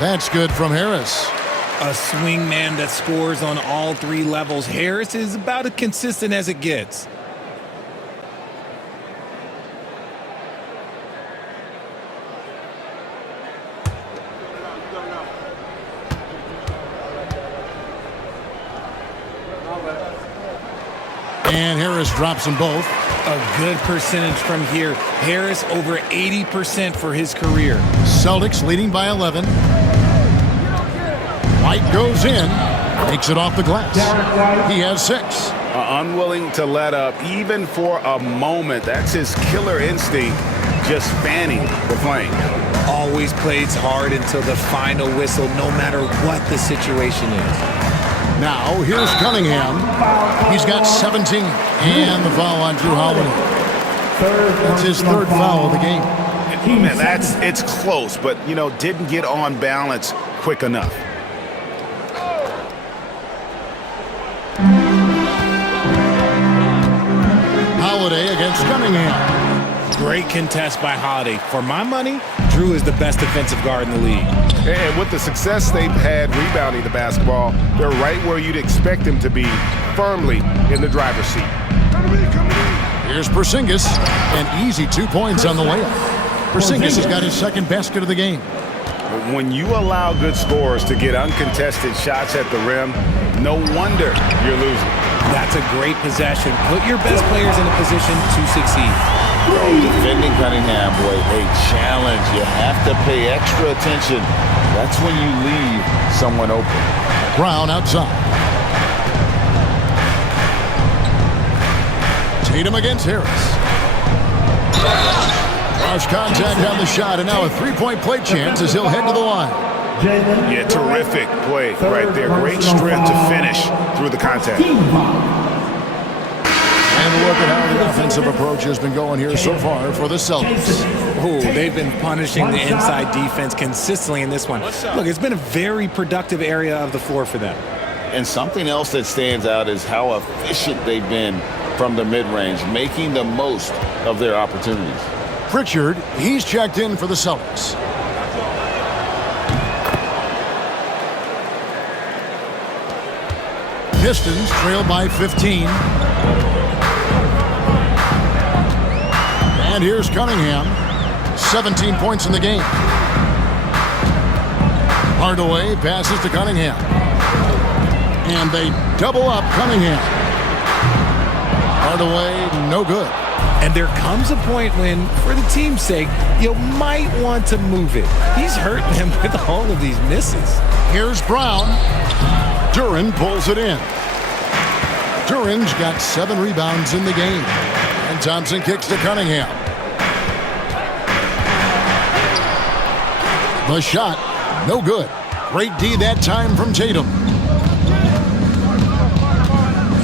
That's good from Harris. A swing man that scores on all 3 levels. Harris is about as consistent as it gets. And Harris drops them both. A good percentage from here. Harris over 80% for his career. Celtics leading by 11. White goes in, takes it off the glass. He has 6. Unwilling to let up even for a moment. That's his killer instinct, just fanning the flame. Always plays hard until the final whistle, no matter what the situation is. Now, here's Cunningham. He's got 17. And the foul on Drew Holiday. That's his 3rd foul of the game. Man, it's close, but, didn't get on balance quick enough. Holiday against Cunningham. Great contest by Holiday. For my money, Drew is the best defensive guard in the league. And with the success they've had rebounding the basketball, they're right where you'd expect them to be, firmly in the driver's seat. Here's Porzingis, an easy 2 points on the layup. Porzingis has got his 2nd basket of the game. When you allow good scorers to get uncontested shots at the rim, no wonder you're losing. That's a great possession. Put your best players in a position to succeed. Defending Cunningham, boy, a challenge. You have to pay extra attention. That's when you leave someone open. Brown outside. Tatum against Harris. Cross contact on the shot, and now a three-point play chance as he'll head to the line. Yeah, terrific play right there. Great strength to finish through the contact. And look at how the offensive approach has been going here so far for the Celtics. Oh, they've been punishing the inside defense consistently in this one. Look, it's been a very productive area of the floor for them. And something else that stands out is how efficient they've been from the mid-range, making the most of their opportunities. Pritchard, he's checked in for the Celtics. Pistons trail by 15. And here's Cunningham. 17 points in the game. Hardaway passes to Cunningham. And they double up Cunningham. Hardaway, no good. And there comes a point when, for the team's sake, you might want to move it. He's hurting them with all of these misses. Here's Brown. Duren pulls it in. Duren's got 7 rebounds in the game. And Thompson kicks to Cunningham. The shot, no good. Great D that time from Tatum.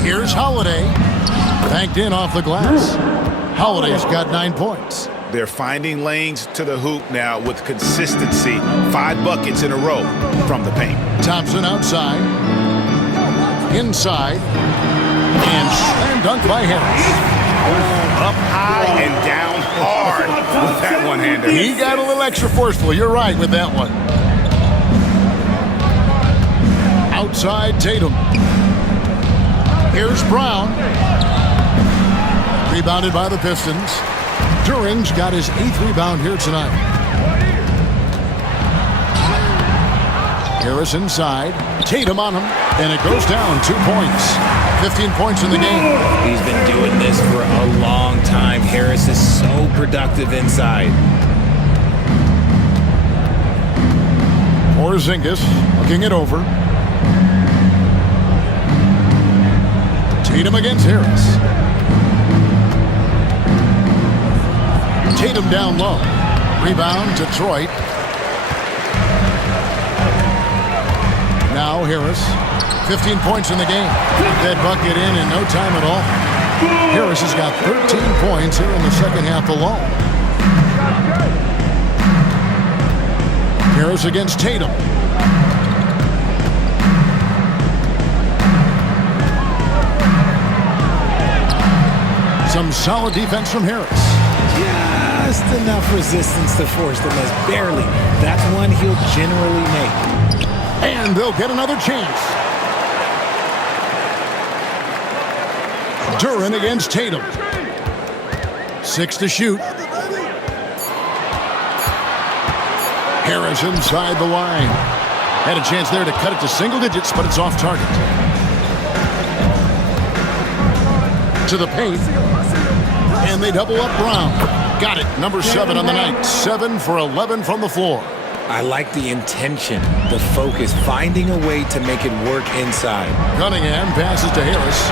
Here's Holiday. Banked in off the glass. Holiday's got 9 points. They're finding lanes to the hoop now with consistency. 5 buckets in a row from the paint. Thompson outside. Inside. And slam dunk by Harris. Up high and down hard with that one-hander. He got a little extra forceful. You're right with that one. Outside Tatum. Here's Brown. Rebounded by the Pistons. Duren's got his 8th rebound here tonight. Harris inside. Tatum on him. And it goes down 2 points. 15 points in the game. He's been doing this for a long time. Harris is so productive inside. Porzingis looking it over. Tatum against Harris. Tatum down low. Rebound, Detroit. Now Harris. 15 points in the game. Got that bucket in no time at all. Harris has got 13 points here in the second half alone. Harris against Tatum. Some solid defense from Harris. Just enough resistance to force the miss. Barely. That's one he'll generally make. And they'll get another chance. Duren against Tatum. 6 to shoot. Harris inside the line. Had a chance there to cut it to single digits, but it's off target. To the paint. And they double up Brown. Got it. Number 7 on the night. 7 for 11 from the floor. I like the intention, the focus, finding a way to make it work inside. Cunningham passes to Harris.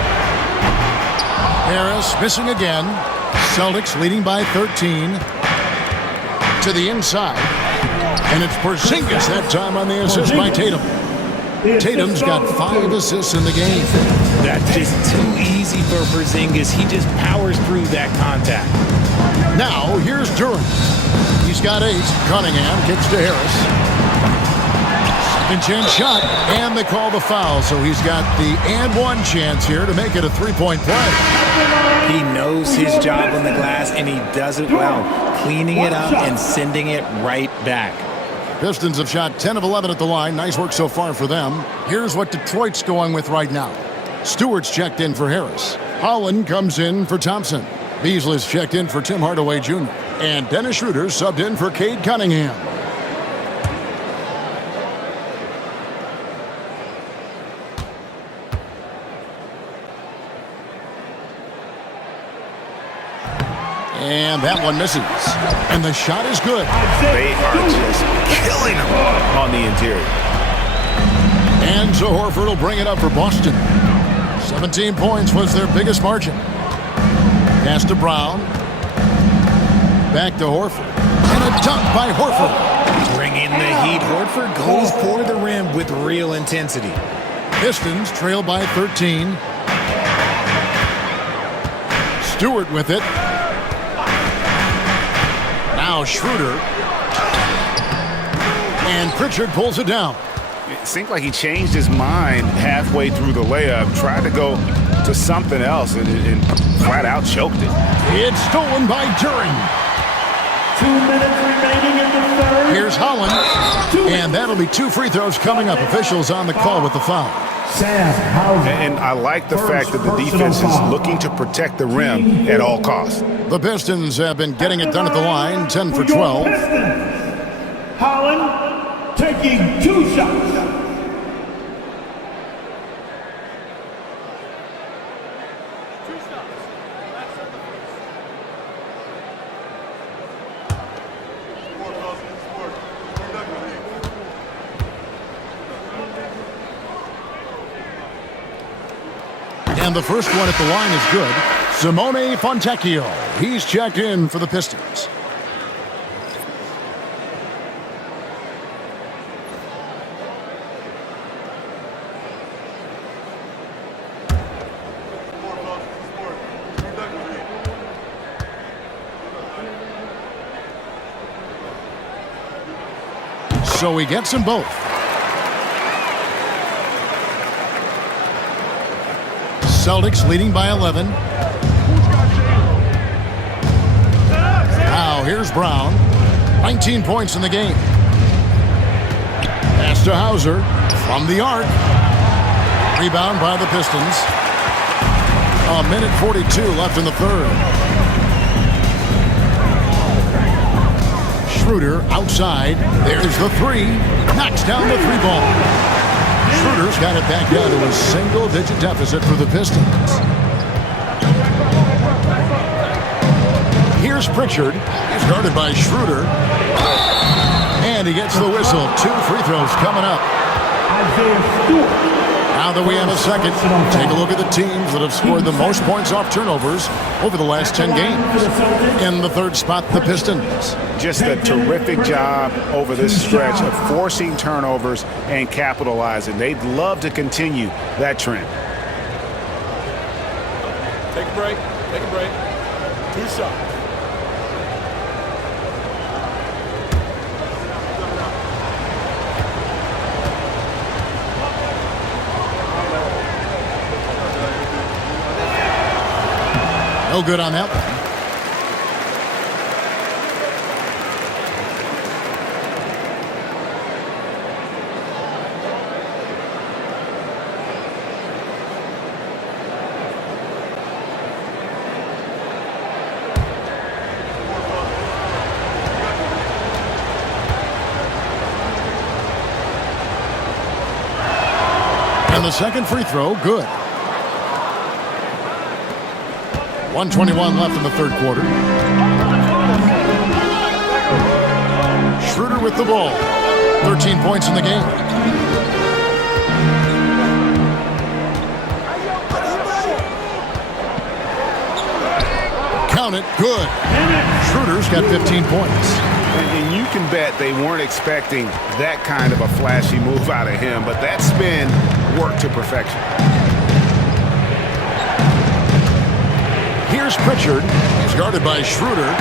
Harris missing again. Celtics leading by 13. To the inside. And it's Porzingis that time on the assist by Tatum. Tatum's got 5 assists in the game. That's just too easy for Porzingis. He just powers through that contact. Now, here's Duren. He's got 8. Cunningham kicks to Harris. Second chance shot, and they call the foul. So he's got the and 1 chance here to make it a 3-point play. He knows his job on the glass, and he does it well, cleaning it up and sending it right back. Pistons have shot 10 of 11 at the line. Nice work so far for them. Here's what Detroit's going with right now. Stewart's checked in for Harris. Holland comes in for Thompson. Beasley's checked in for Tim Hardaway Jr. And Dennis Schroeder subbed in for Cade Cunningham. And that one misses. And the shot is good. They are just killing them on the interior. And so Horford will bring it up for Boston. 17 points was their biggest margin. Pass to Brown. Back to Horford. And a dunk by Horford. Bringing the heat. Horford goes for the rim with real intensity. Pistons trail by 13. Stewart with it. Now Schroeder. And Pritchard pulls it down. It seemed like he changed his mind halfway through the layup, tried to go to something else, and flat out choked it. It's stolen by Duren. 2 minutes remaining in the third. Here's Holland. And that'll be 2 free throws coming up. Officials on the call with the foul. And I like the fact that the defense is looking to protect the rim at all costs. The Pistons have been getting it done at the line, 10 for 12. Holland taking 2 shots. And the first one at the line is good. Simone Fontecchio. He's checked in for the Pistons. So he gets them both. Celtics leading by 11. Now here's Brown. 19 points in the game. Pass to Hauser from the arc. Rebound by the Pistons. A minute 42 left in the third. Schroeder outside. There's the three. Knocks down the 3-ball. Schroeder's got it back down to a single-digit deficit for the Pistons. Here's Pritchard. He's guarded by Schroeder. And he gets the whistle. 2 free throws coming up. Now that we have a second, take a look at the teams that have scored the most points off turnovers over the last 10 games. In the third spot, the Pistons. Just a terrific job over this stretch of forcing turnovers and capitalizing. They'd love to continue that trend. Take a break. Take a break. 2 shots. No good on that one. And the second free throw, good. 1:21 left in the third quarter. Schroeder with the ball. 13 points in the game. Count it, good. Schroeder's got 15 points. And you can bet they weren't expecting that kind of a flashy move out of him, but that spin worked to perfection. Here's Pritchard. He's guarded by Schroeder.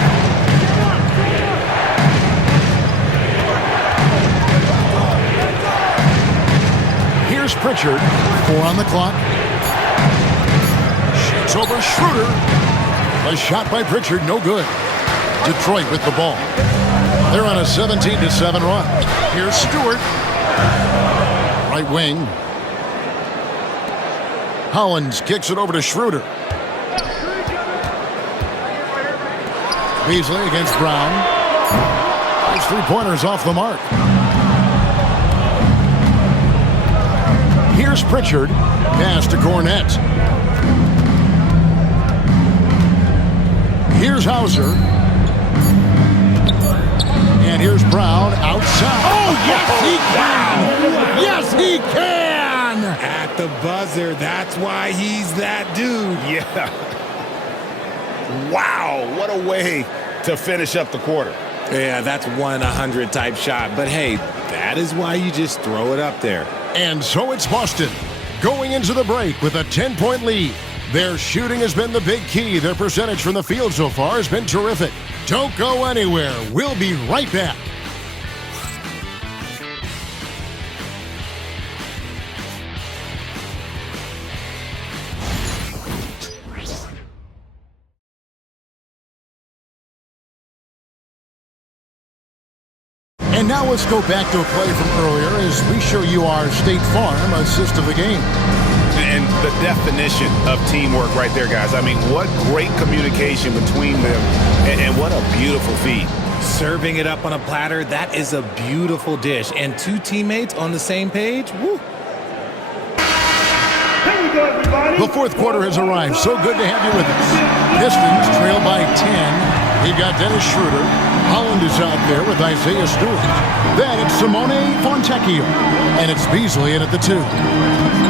Here's Pritchard. 4 on the clock. Shoots over Schroeder. A shot by Pritchard, no good. Detroit with the ball. They're on a 17-7 run. Here's Stewart. Right wing. Hollins kicks it over to Schroeder. Beasley against Brown. His 3-pointers off the mark. Here's Pritchard. Pass to Cornette. Here's Hauser. And here's Brown outside. Oh, yes, he can! Yes, he can! At the buzzer. That's why he's that dude. Yeah. Wow, what a way to finish up the quarter. Yeah, that's 1-100 type shot. But hey, that is why you just throw it up there. And so it's Boston going into the break with a 10-point lead. Their shooting has been the big key. Their percentage from the field so far has been terrific. Don't go anywhere. We'll be right back. And now let's go back to a play from earlier as we show you our State Farm assist of the game. And the definition of teamwork right there, guys. I mean, what great communication between them, and what a beautiful feed. Serving it up on a platter, that is a beautiful dish. And two teammates on the same page, woo. Here we go, everybody. The fourth quarter has arrived. So good to have you with us. Pistons trail by 10. We've got Dennis Schroeder. Holland is out there with Isaiah Stewart. Then it's Simone Fontecchio. And it's Beasley in at the 2.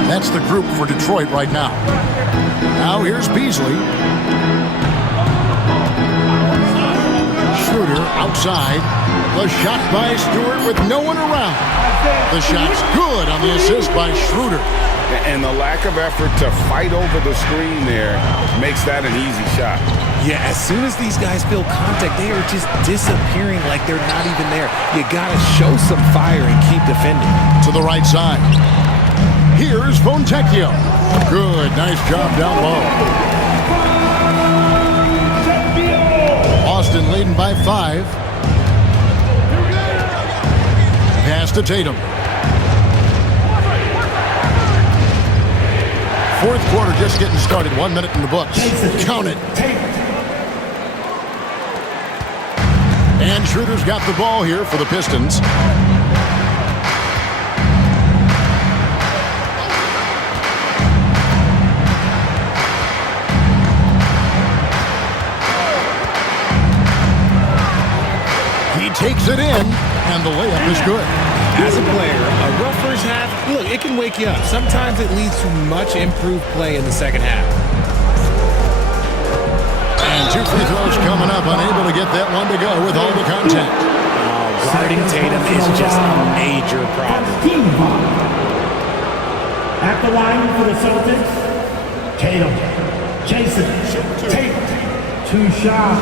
That's the group for Detroit right now. Now here's Beasley. Schroeder outside. The shot by Stewart with no one around. The shot's good on the assist by Schroeder. And the lack of effort to fight over the screen there makes that an easy shot. Yeah, as soon as these guys feel contact, they are just disappearing like they're not even there. You gotta show some fire and keep defending. To the right side. Here's Fontecchio. Good, nice job down low. Boston leading by 5. Pass to Tatum. Fourth quarter just getting started. 1 minute in the books. Count it. And Schroeder's got the ball here for the Pistons. He takes it in, and the layup is good. As a player, a rough first half, look, it can wake you up. Sometimes it leads to much improved play in the second half. And 2 free throws coming up, unable to get that one to go with all the contact. Guarding Tatum is just a major problem. At the line for the Celtics, Tatum. Jason, Tatum. 2 shots.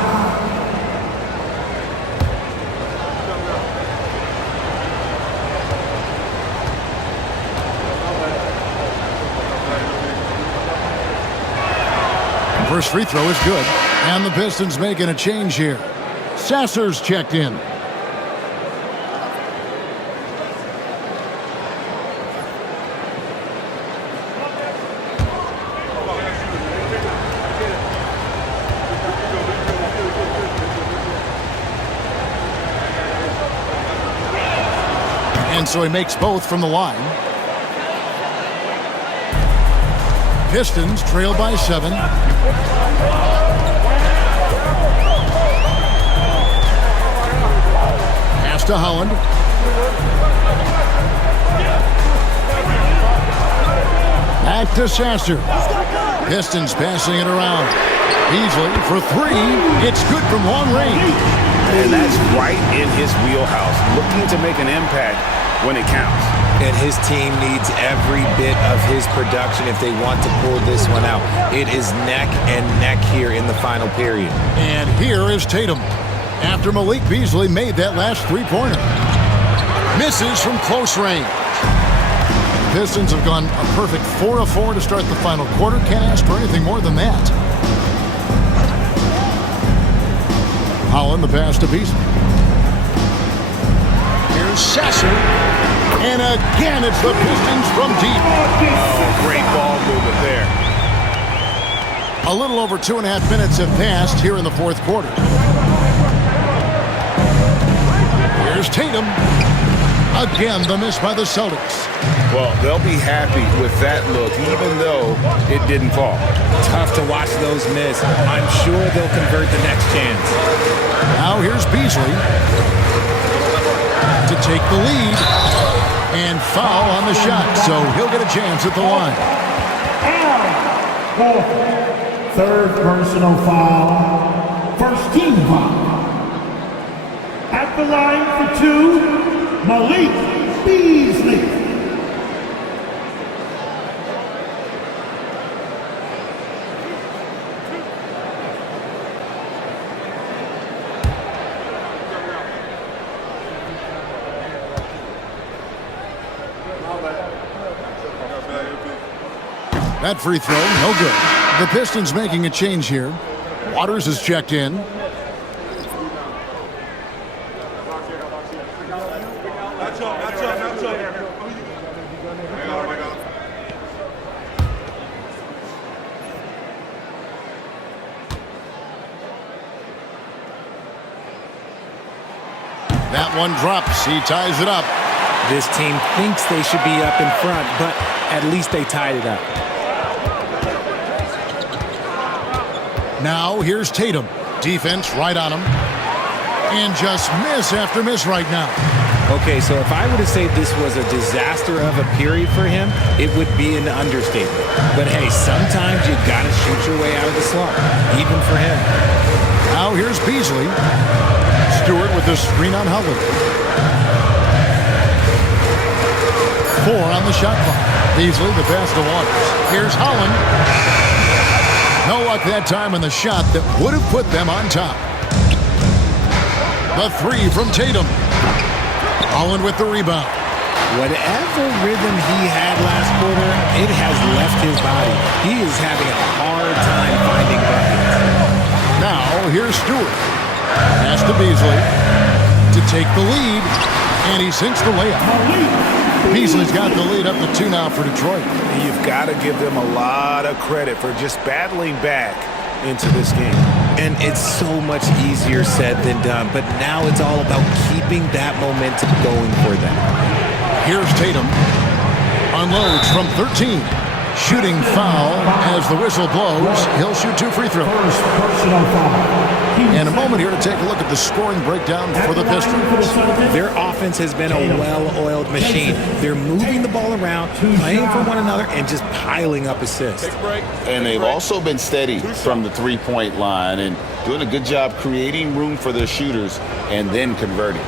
First free throw is good. And the Pistons making a change here. Sasser's checked in. And so he makes both from the line. Pistons trail by 7. Pass to Holland. Back to Sasser. Pistons passing it around. Beasley for 3. It's good from long range. And that's right in his wheelhouse. Looking to make an impact when it counts. And his team needs every bit of his production if they want to pull this one out. It is neck and neck here in the final period. And here is Tatum. After Malik Beasley made that last 3-pointer. Misses from close range. The Pistons have gone a perfect 4 of 4 to start the final quarter. Can't ask for anything more than that. Holland, the pass to Beasley. Here's Sasser. And again, it's the Pistons from deep. Oh, great ball movement there. A little over 2.5 minutes have passed here in the fourth quarter. Here's Tatum. Again, the miss by the Celtics. Well, they'll be happy with that look, even though it didn't fall. Tough to watch those miss. I'm sure they'll convert the next chance. Now here's Beasley to take the lead and foul on the shot, so he'll get a chance at the line. Third personal foul. First team foul. At the line for two, Malik Beasley. That free throw, no good. The Pistons making a change here. Waters is checked in. That one drops. He ties it up. This team thinks they should be up in front, but at least they tied it up. Now here's Tatum. Defense right on him. And just miss after miss right now. Okay, so if I were to say this was a disaster of a period for him, it would be an understatement. But hey, sometimes you gotta shoot your way out of the slump, even for him. Now here's Beasley. Stewart with the screen on Holiday. 4 on the shot clock. Beasley, the pass to Waters. Here's Holland. No luck that time in the shot that would have put them on top. The 3 from Tatum. Holland with the rebound. Whatever rhythm he had last quarter, it has left his body. He is having a hard time finding buckets. Now here's Stewart. Pass to Beasley to take the lead, and he sinks the layup. Beasley's got the lead up to 2 now for Detroit. You've got to give them a lot of credit for just battling back into this game. And it's so much easier said than done, but now it's all about keeping that momentum going for them. Here's Tatum. Unloads from 13. Shooting foul as the whistle blows. He'll shoot 2 free throws. First personal foul. And a moment here to take a look at the scoring breakdown for the Pistons. Their offense has been a well-oiled machine. They're moving the ball around, playing for one another, and just piling up assists. And they've also been steady from the three-point line and doing a good job creating room for their shooters and then converting.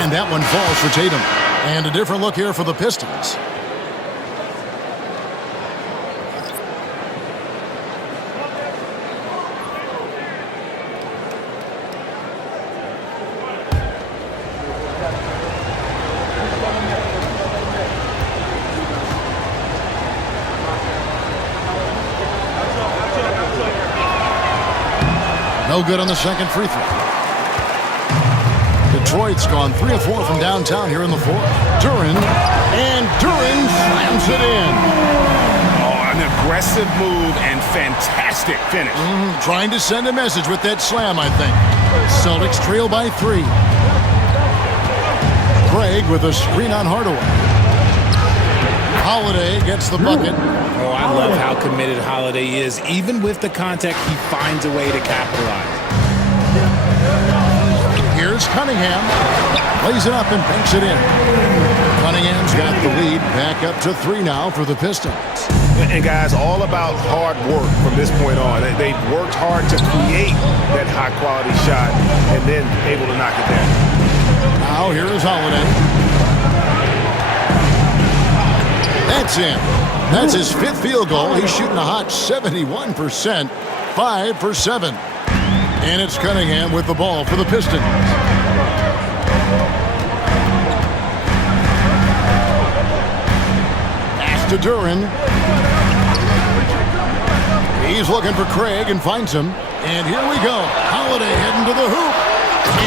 And that one falls for Tatum. And a different look here for the Pistons. No good on the second free throw. Detroit's gone 3 of 4 from downtown here in the fourth. Duren, and Duren slams it in. Oh, an aggressive move and fantastic finish. Trying to send a message with that slam, I think. Celtics trail by 3. Craig with a screen on Hardaway. Holiday gets the bucket. Oh, I love how committed Holiday is. Even with the contact, he finds a way to capitalize. Here's Cunningham. Lays it up and banks it in. Cunningham's got the lead back up to 3 now for the Pistons. And guys, all about hard work from this point on. They've worked hard to create that high-quality shot and then able to knock it down. Now here is Holiday. That's in. That's his 5th field goal. He's shooting a hot 71%. 5 for 7. And it's Cunningham with the ball for the Pistons. Pass to Duren. He's looking for Craig and finds him. And here we go. Holiday heading to the hoop.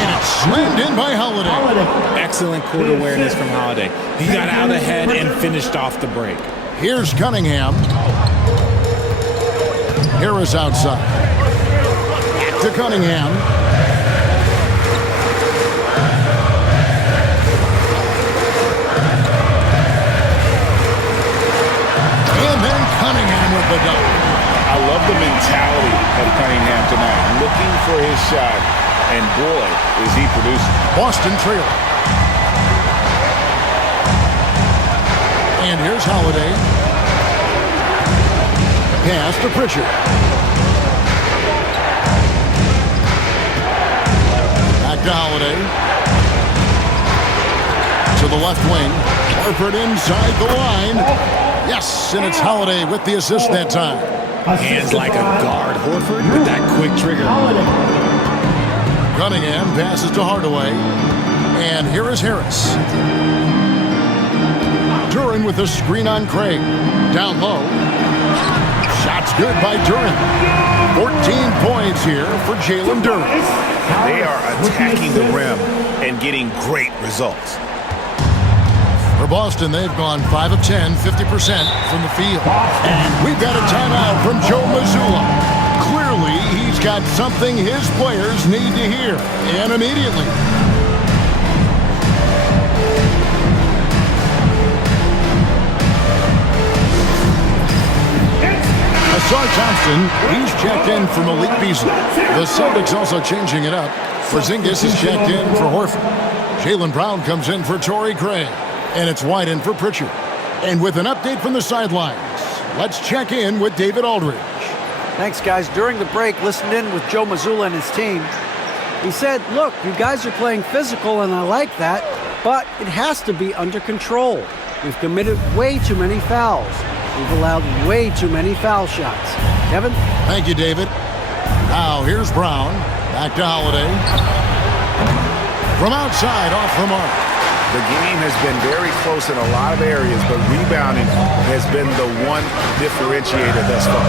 And it's slammed in by Holiday. Excellent court awareness from Holiday. He got out ahead and finished off the break. Here's Cunningham. Harris outside. Back to Cunningham. And then Cunningham with the dunk. I love the mentality of Cunningham tonight. Looking for his shot, and boy, is he producing. Boston trailing. And here's Holiday. Pass to Pritchard. Back to Holiday. To the left wing. Horford inside the line. Yes, and it's Holiday with the assist that time. Hands like a guard. Horford with that quick trigger. Cunningham passes to Hardaway. And here is Harris. Duran with a screen on Craig. Down low. Shot's good by Duran. 14 points here for Jalen Duran. They are attacking the rim and getting great results. For Boston, they've gone 5 of 10, 50% from the field. And we've got a timeout from Joe Mazzulla. Clearly, he's got something his players need to hear, and immediately. Asar Thompson, he's checked in for Malik Beasley. The Celtics also changing it up. Porzingis is checked in for Horford. Jaylen Brown comes in for Torrey Craig. And it's White in for Pritchard. And with an update from the sidelines, let's check in with David Aldridge. Thanks, guys. During the break, listened in with Joe Mazzulla and his team. He said, look, you guys are playing physical, and I like that, but it has to be under control. We've committed way too many fouls. We've allowed way too many foul shots. Kevin? Thank you, David. Now, here's Brown. Back to Holiday. From outside, off the mark. The game has been very close in a lot of areas, but rebounding has been the one differentiator thus far.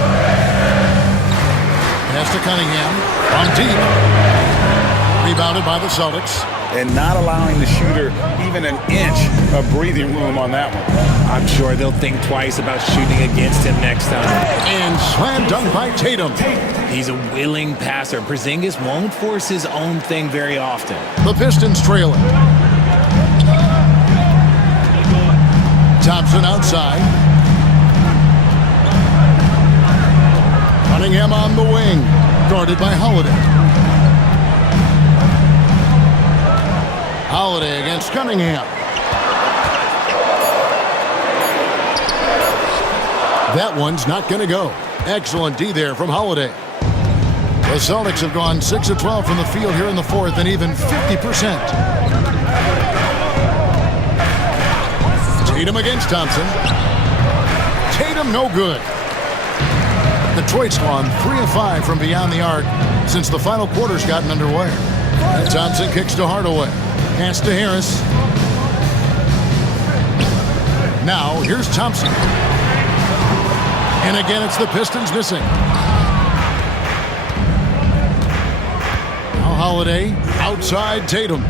Pass to Cunningham. On deep. Rebounded by the Celtics. And not allowing the shooter even an inch of breathing room on that one. I'm sure they'll think twice about shooting against him next time. And slam dunk by Tatum. He's a willing passer. Porzingis won't force his own thing very often. The Pistons trailing. Thompson outside. Cunningham on the wing. Guarded by Holiday. Holiday against Cunningham. That one's not going to go. Excellent D there from Holiday. The Celtics have gone 6 of 12 from the field here in the fourth and even 50%. Tatum against Thompson. Tatum no good. Detroit's gone 3 of 5 from beyond the arc since the final quarter's gotten underway. And Thompson kicks to Hardaway. Pass to Harris. Now, here's Thompson. And again, it's the Pistons missing. Now Holiday, outside Tatum.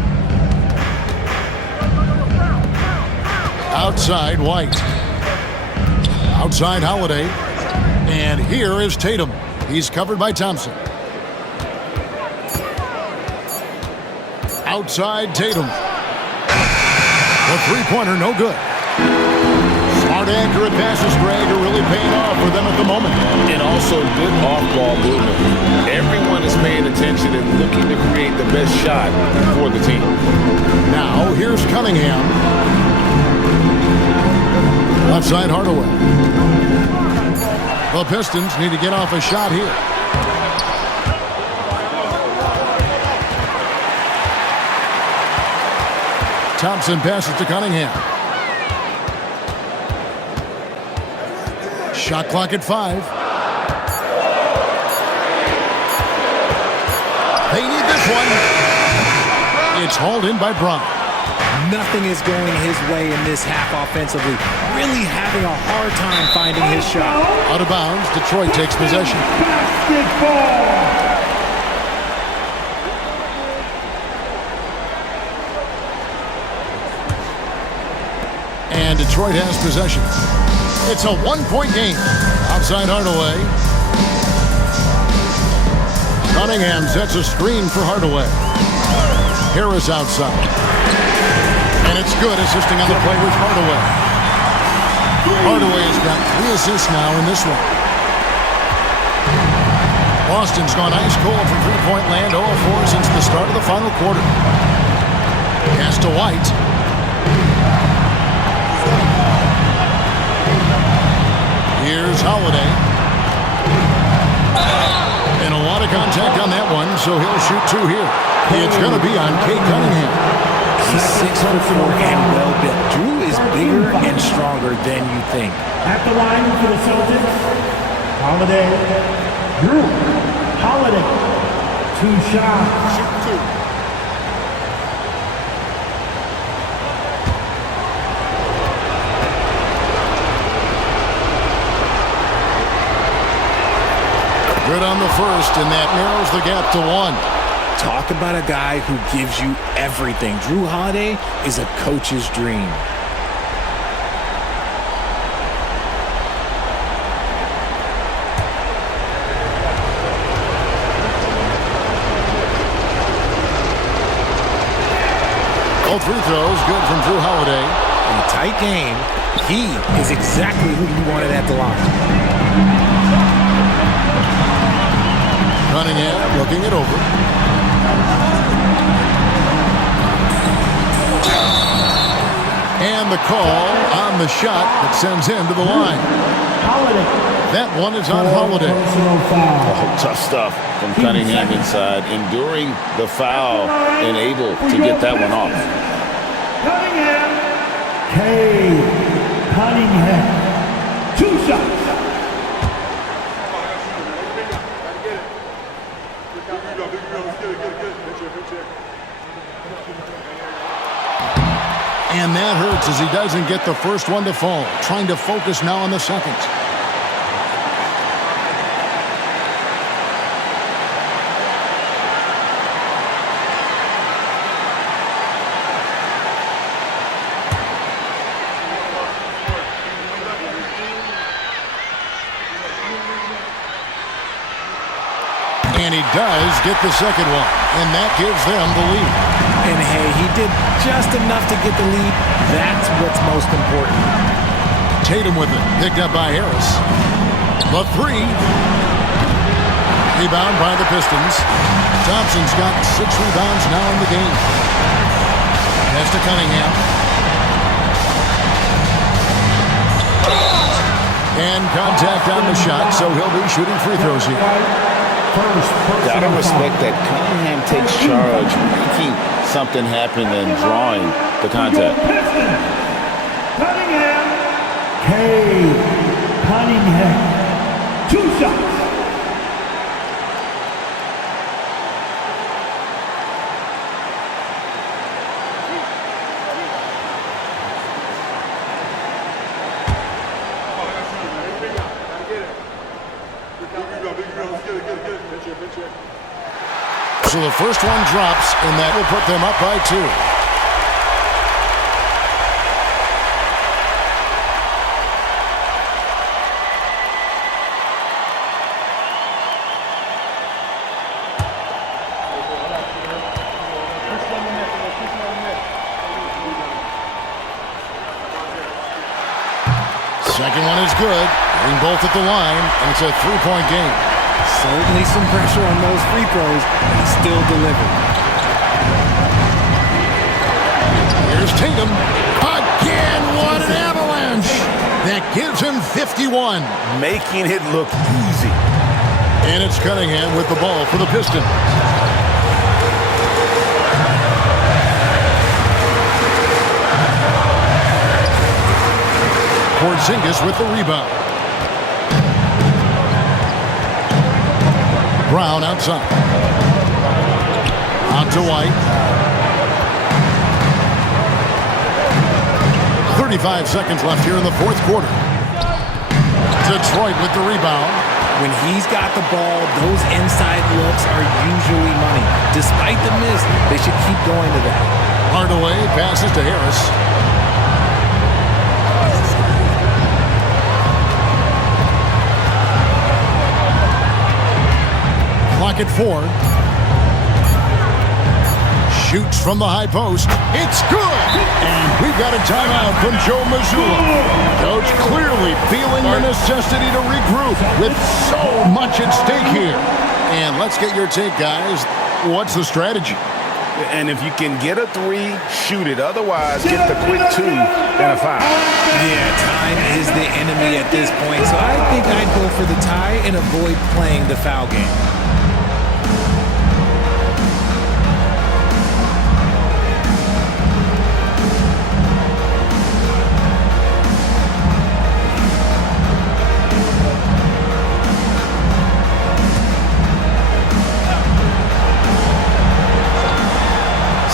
Outside White. Outside Holiday. And here is Tatum. He's covered by Thompson. Outside Tatum. The three-pointer, no good. Smart, accurate passes, Greg, are really paying off for them at the moment. And also good off-ball movement. Everyone is paying attention and looking to create the best shot for the team. Now, here's Cunningham. Left side Hardaway. The Pistons need to get off a shot here. Thompson passes to Cunningham. Shot clock at 5. They need this one. It's hauled in by Brown. Nothing is going his way in this half offensively. Really having a hard time finding his shot. Out of bounds, Detroit takes possession. Basketball. And Detroit has possession. It's a one-point game. Outside Hardaway. Cunningham sets a screen for Hardaway. Harris outside. And it's good, assisting on the play with Hardaway. Hardaway has got 3 assists now in this one. Boston's gone ice cold from three-point land, 0-4 since the start of the final quarter. Pass to White. Here's Holiday. And a lot of contact on that one, so he'll shoot 2 here. It's going to be on Kate Cunningham. He's 6'4" and well-built. Drew is bigger and stronger than you think. At the line for the Celtics, Holiday. Drew Holiday. 2 shots. Shoot 2. Good on the first, and that narrows the gap to 1. Talk about a guy who gives you everything. Drew Holiday is a coach's dream. All 3 throws good from Drew Holiday. In a tight game, he is exactly who you wanted at the line. Cunningham looking it over. And the call on the shot that sends him to the line. That one is on Holiday. Oh, tough stuff from Cunningham inside, enduring the foul and able to get that one off. Cunningham. Cunningham. 2 shots. And that hurts as he doesn't get the first one to fall. Trying to focus now on the second. And he does get the second one. And that gives them the lead. And hey, he did just enough to get the lead. That's what's most important. Tatum with it. Picked up by Harris. The 3. Rebound by the Pistons. Thompson's got 6 rebounds now in the game. Pass to Cunningham. And contact on the shot, so he'll be shooting free throws here. Gotta respect that Cunningham takes charge, making something happen and drawing the contact. Cunningham. Cunningham. 2 shots. So the first one drops, and that will put them up by 2. Second one is good. Getting both at the line, and it's a 3-point game. Certainly some pressure on those free throws, but he still delivered. Here's Tatum. Again, what an avalanche. That gives him 51. Making it look easy. And it's Cunningham with the ball for the Pistons. Porzingis with the rebound. Brown outside. Out to White. 35 seconds left here in the 4th quarter. Detroit with the rebound. When he's got the ball, those inside looks are usually money. Despite the miss, they should keep going to that. Hardaway passes to Harris. Clock back at 4. Shoots from the high post. It's good! And we've got a timeout from Joe Mazzulla. Coach clearly feeling the necessity to regroup with so much at stake here. And let's get your take, guys. What's the strategy? And if you can get a 3, shoot it. Otherwise, get the quick 2 and a 5. Yeah, time is the enemy at this point. So I think I'd go for the tie and avoid playing the foul game.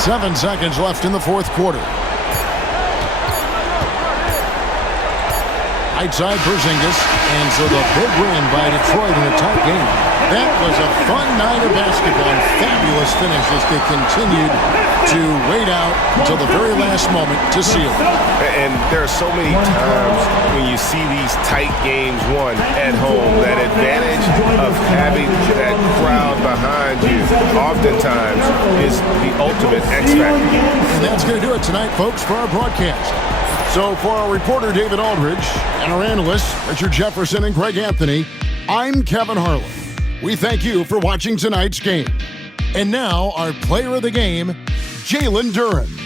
Seven seconds left in the fourth quarter. Outside Porzingis, and so the big win by Detroit in a tight game. That was a fun night of basketball and fabulous finish as they continued to wait out until the very last moment to seal it. And there are so many times when you see these tight games won at home, that advantage of having that crowd behind you oftentimes is the ultimate X factor. And that's going to do it tonight, folks, for our broadcast. So for our reporter, David Aldridge, and our analysts, Richard Jefferson and Greg Anthony, I'm Kevin Harlan. We thank you for watching tonight's game. And now, our player of the game, Jalen Duren.